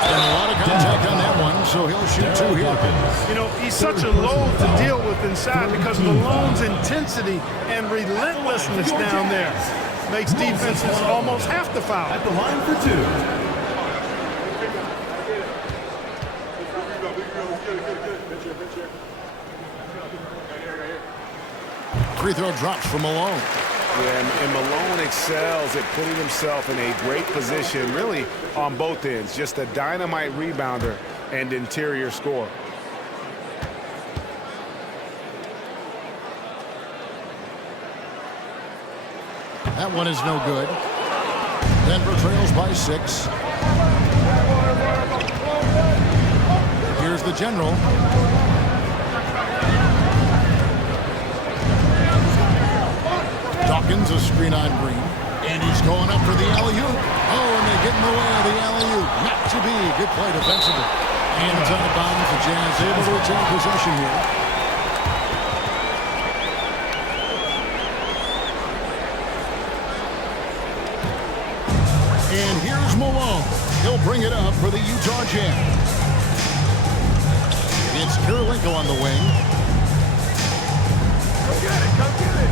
And a lot of contact on that one, so he'll shoot 2 here. You know, he's such a load to deal with inside because of Malone's intensity and relentlessness down there. Makes defenses almost have to foul. At the line for 2. Free throw drops for Malone. Yeah, and Malone excels at putting himself in a great position, really on both ends. Just a dynamite rebounder and interior scorer. That one is no good. Denver trails by 6. Here's the general. Dawkins, a screen on Green. And he's going up for the alley-oop. Oh, and they get in the way of the alley-oop. Not to be. Good play defensively. And it's on the bottom for Jazz. Able to retain possession here. And here's Malone. He'll bring it up for the Utah Jazz. It's Kirilenko on the wing. Go get it, go get it.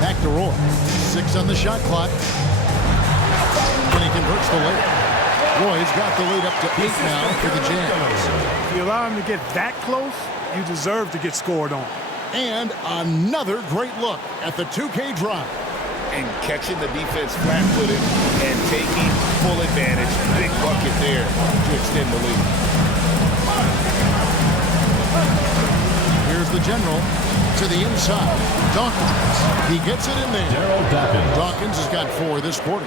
Back to Roy. 6 on the shot clock. And he converts the lead. Roy's got the lead up to 8 now for the Jazz. If you allow him to get that close, you deserve to get scored on. And another great look at the 2K drive. And catching the defense flat-footed and taking full advantage. Big bucket there to extend the lead. Here's the general to the inside. Dawkins. He gets it in there. Dawkins. Dawkins has got 4 this quarter.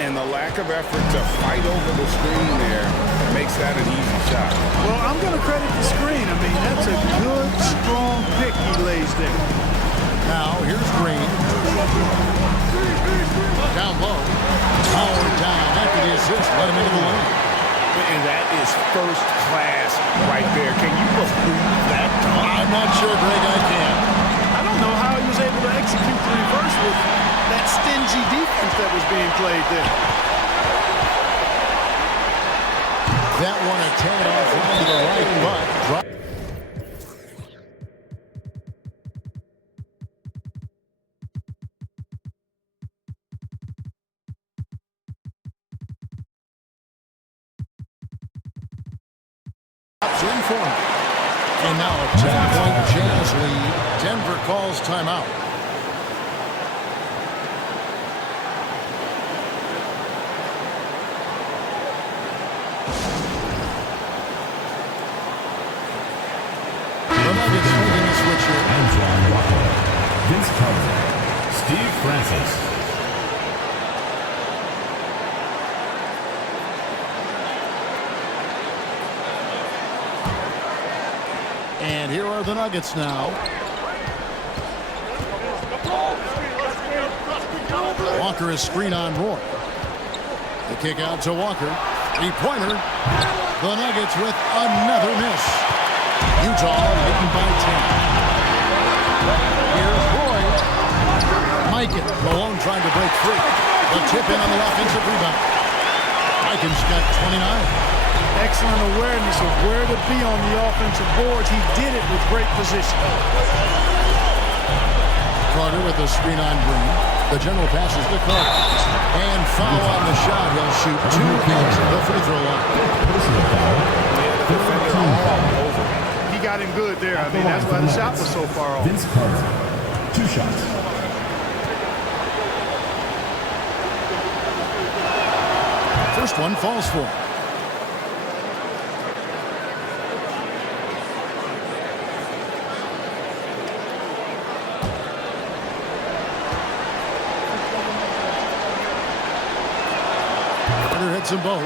And the lack of effort to fight over the screen there makes that an easy shot. Well, I'm going to credit the screen. I mean, that's a good, strong pick he lays there. Now, here's Green. Down low. Power down after the assist. Let him into the lane. And that is first class right there. Can you believe that? I'm not sure, Greg, I can. I don't know how he was able to execute the reverse with that stingy defense that was being played there. That one a tad off to the right, but in for him. And now a 10-point Jazz lead. Denver calls timeout. The Nuggets making a switch here. Antoine Walker, Vince Carter, Steve Francis. And here are the Nuggets now. Walker is screen on Roy. The kick out to Walker. Three-pointer. The Nuggets with another miss. Utah leading by 10. Here's Roy. Mikan. Malone trying to break free. The tip in on the offensive rebound. Mikan's got 29. Excellent awareness of where to be on the offensive boards. He did it with great position. Carter with a screen on Green. The general passes to Carter. And foul on the shot. He'll shoot two at the free throw line. He got him good there. I mean, that's why the shot was so far off. Vince Carter, 2 shots. First one falls for him. Hits them both.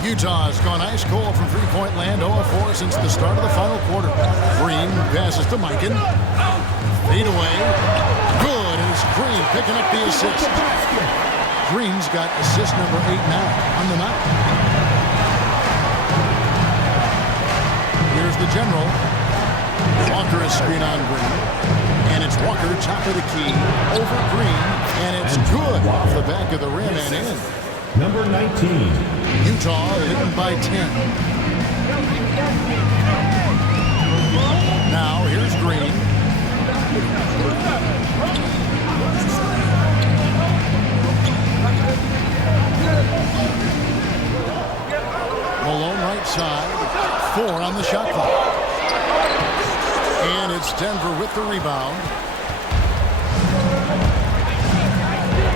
Utah has gone ice cold from three-point land, 0-4 since the start of the final quarter. Green passes to Mikan. Fade away. Good, and it's Green picking up the assist. Green's got assist number 8 now on the night. Here's the general. Walker is screen on Green. And it's Walker, top of the key, over Green, and it's good off the back of the rim and in. Number 19. Utah leading by 10. Now here's Green. Malone right side, 4 on the shot clock. And it's Denver with the rebound.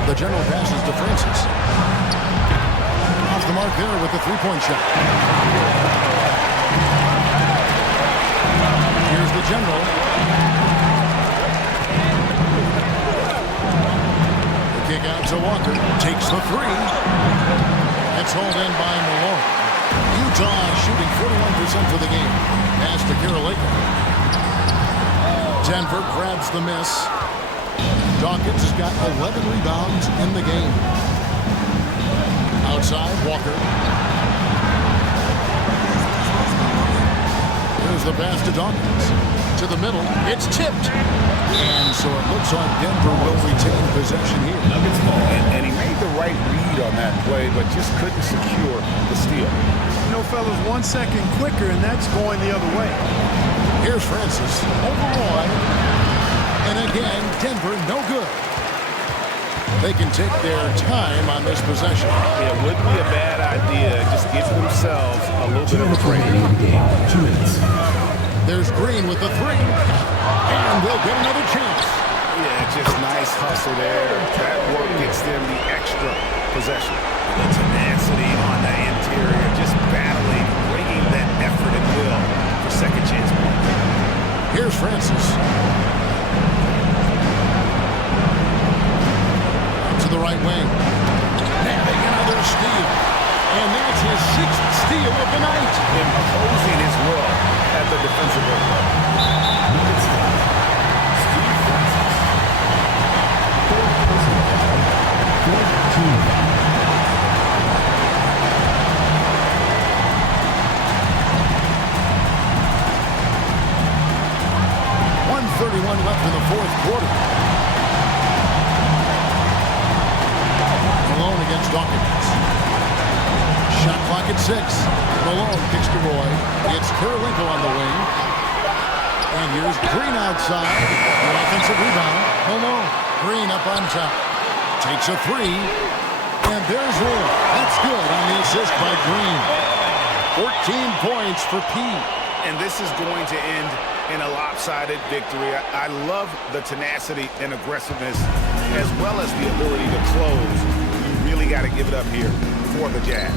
The general passes to Francis. Off the mark there with the three-point shot. Here's the general. The kick out to Walker. Takes the three. It's hauled in by Malone. Utah shooting 41% for the game. Pass to Carolina. Denver grabs the miss. Dawkins has got 11 rebounds in the game. Outside, Walker. There's the pass to Dawkins. To the middle. It's tipped. And so it looks like Denver will retain possession here. And he made the right read on that play, but just couldn't secure the steal. You know, fellas, 1 second quicker, and that's going the other way. Here's Francis over Roy. And again, Denver no good. They can take their time on this possession. It wouldn't be a bad idea. Just give themselves a little bit of a break. 2 minutes. There's Green with the three. And they'll get another chance. Yeah, just nice hustle there. That work gets them the extra possession. The tenacity on the interior, just battling, bringing that effort and will for second chance points. Here's Francis. wing. Nabbing another steal. And that's his 6th steal of the night. Imposing his will at the defensive rim. Nuggets foul. Steve Francis. Third personal foul. Fourth team foul. 1:31 left in the fourth quarter. Malone against Dawkins. Shot clock at 6. Malone kicks to Roy. It's Kirilenko on the wing. And here's Green outside. An offensive rebound. Malone. Green up on top. Takes a 3. And there's Roy. That's good on the assist by Green. 14 points for P. And this is going to end in a lopsided victory. I love the tenacity and aggressiveness as well as the ability to close. You really got to give it up here for the Jazz.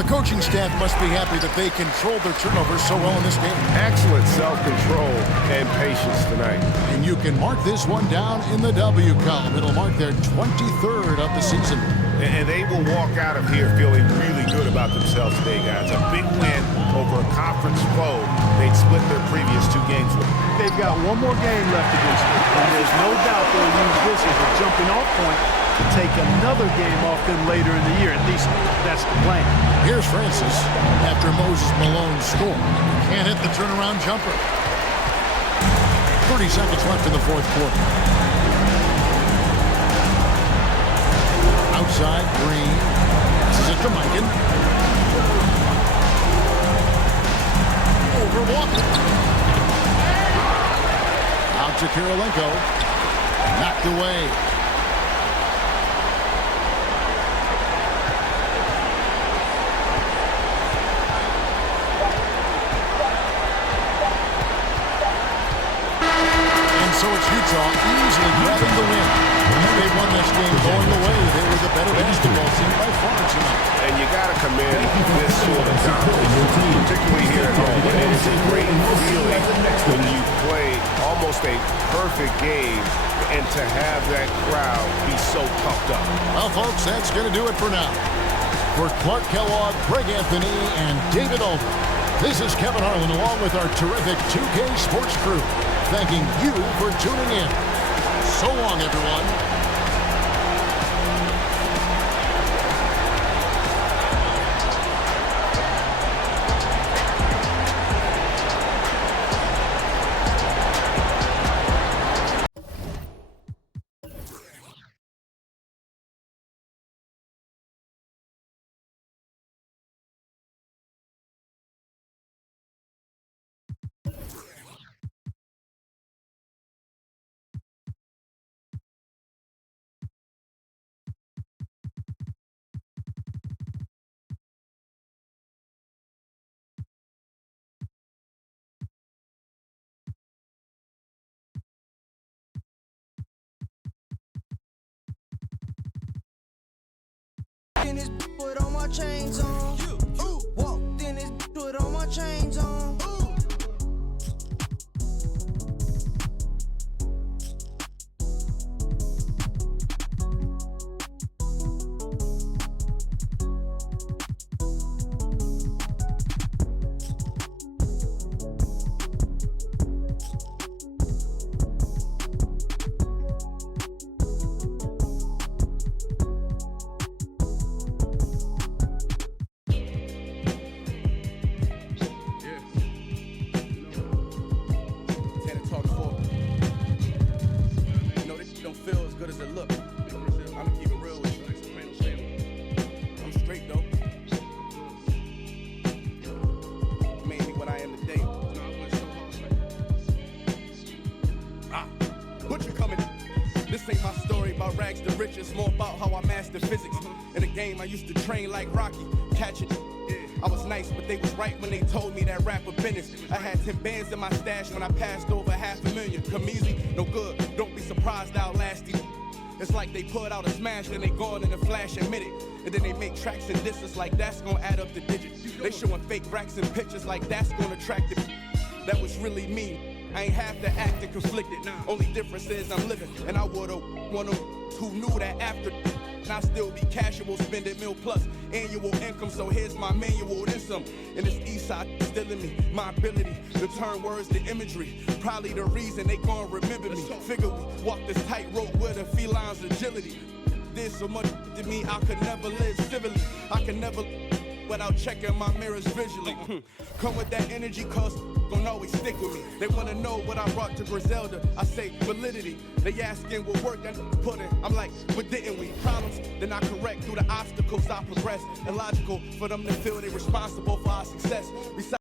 The coaching staff must be happy that they controlled their turnovers so well in this game. Excellent self-control and patience tonight. And you can mark this one down in the W column. It'll mark their 23rd of the season. And they will walk out of here feeling really good about themselves today, guys. A big win over a conference foe they'd split their previous 2 games with. They've got one more game left against them, and there's no doubt they'll use this as a jumping-off point to take another game off them later in the year. At least that's the plan. Here's Francis after Moses Malone scored. Can't hit the turnaround jumper. 30 seconds left in the fourth quarter. Outside, Green. This is it to Mikan. Over Walker. Out to Kirilenko. Knocked away. So it's Utah easily grabbing the win. They won this game going away. They were the better basketball team by far tonight. And you got to commend this sort of dominance, particularly here at home. It is a great feeling when you play almost a perfect game and to have that crowd be so pumped up. Well, folks, that's going to do it for now. For Clark Kellogg, Greg Anthony, and David Ulver, this is Kevin Harlan along with our terrific 2K Sports crew, thanking you for tuning in. So long, everyone. In this put all my chains on. Walked in this put all my chains on. I used to train like Rocky, catch it. I was nice, but they was right when they told me that rapper business. I had 10 bands in my stash when I passed over $500,000. Come easy, no good, don't be surprised I'll last you. It's like they put out a smash, then they gone in a flash and minute. And then they make tracks and disses like that's gonna add up the digits. They showing fake racks and pictures like that's gonna attract the. That was really me. I ain't have to act and conflicted. Only difference is I'm living, and I would've one who knew that after. and I still be casual, spending mil plus annual income. So here's my manual, then some. And this east side still in me, my ability to turn words to imagery. Probably the reason they gon' remember me. Figure we walk this tightrope with a feline's agility. There's so much to me, I could never live civilly. I can never without checking my mirrors visually. Come with that energy, cause gon' always stick with me. They wanna know what I brought to Griselda. I say validity. They asking what work that put in. I'm like, but didn't we? Problems, then I correct through the obstacles I progress. Illogical for them to feel they responsible for our success. Besides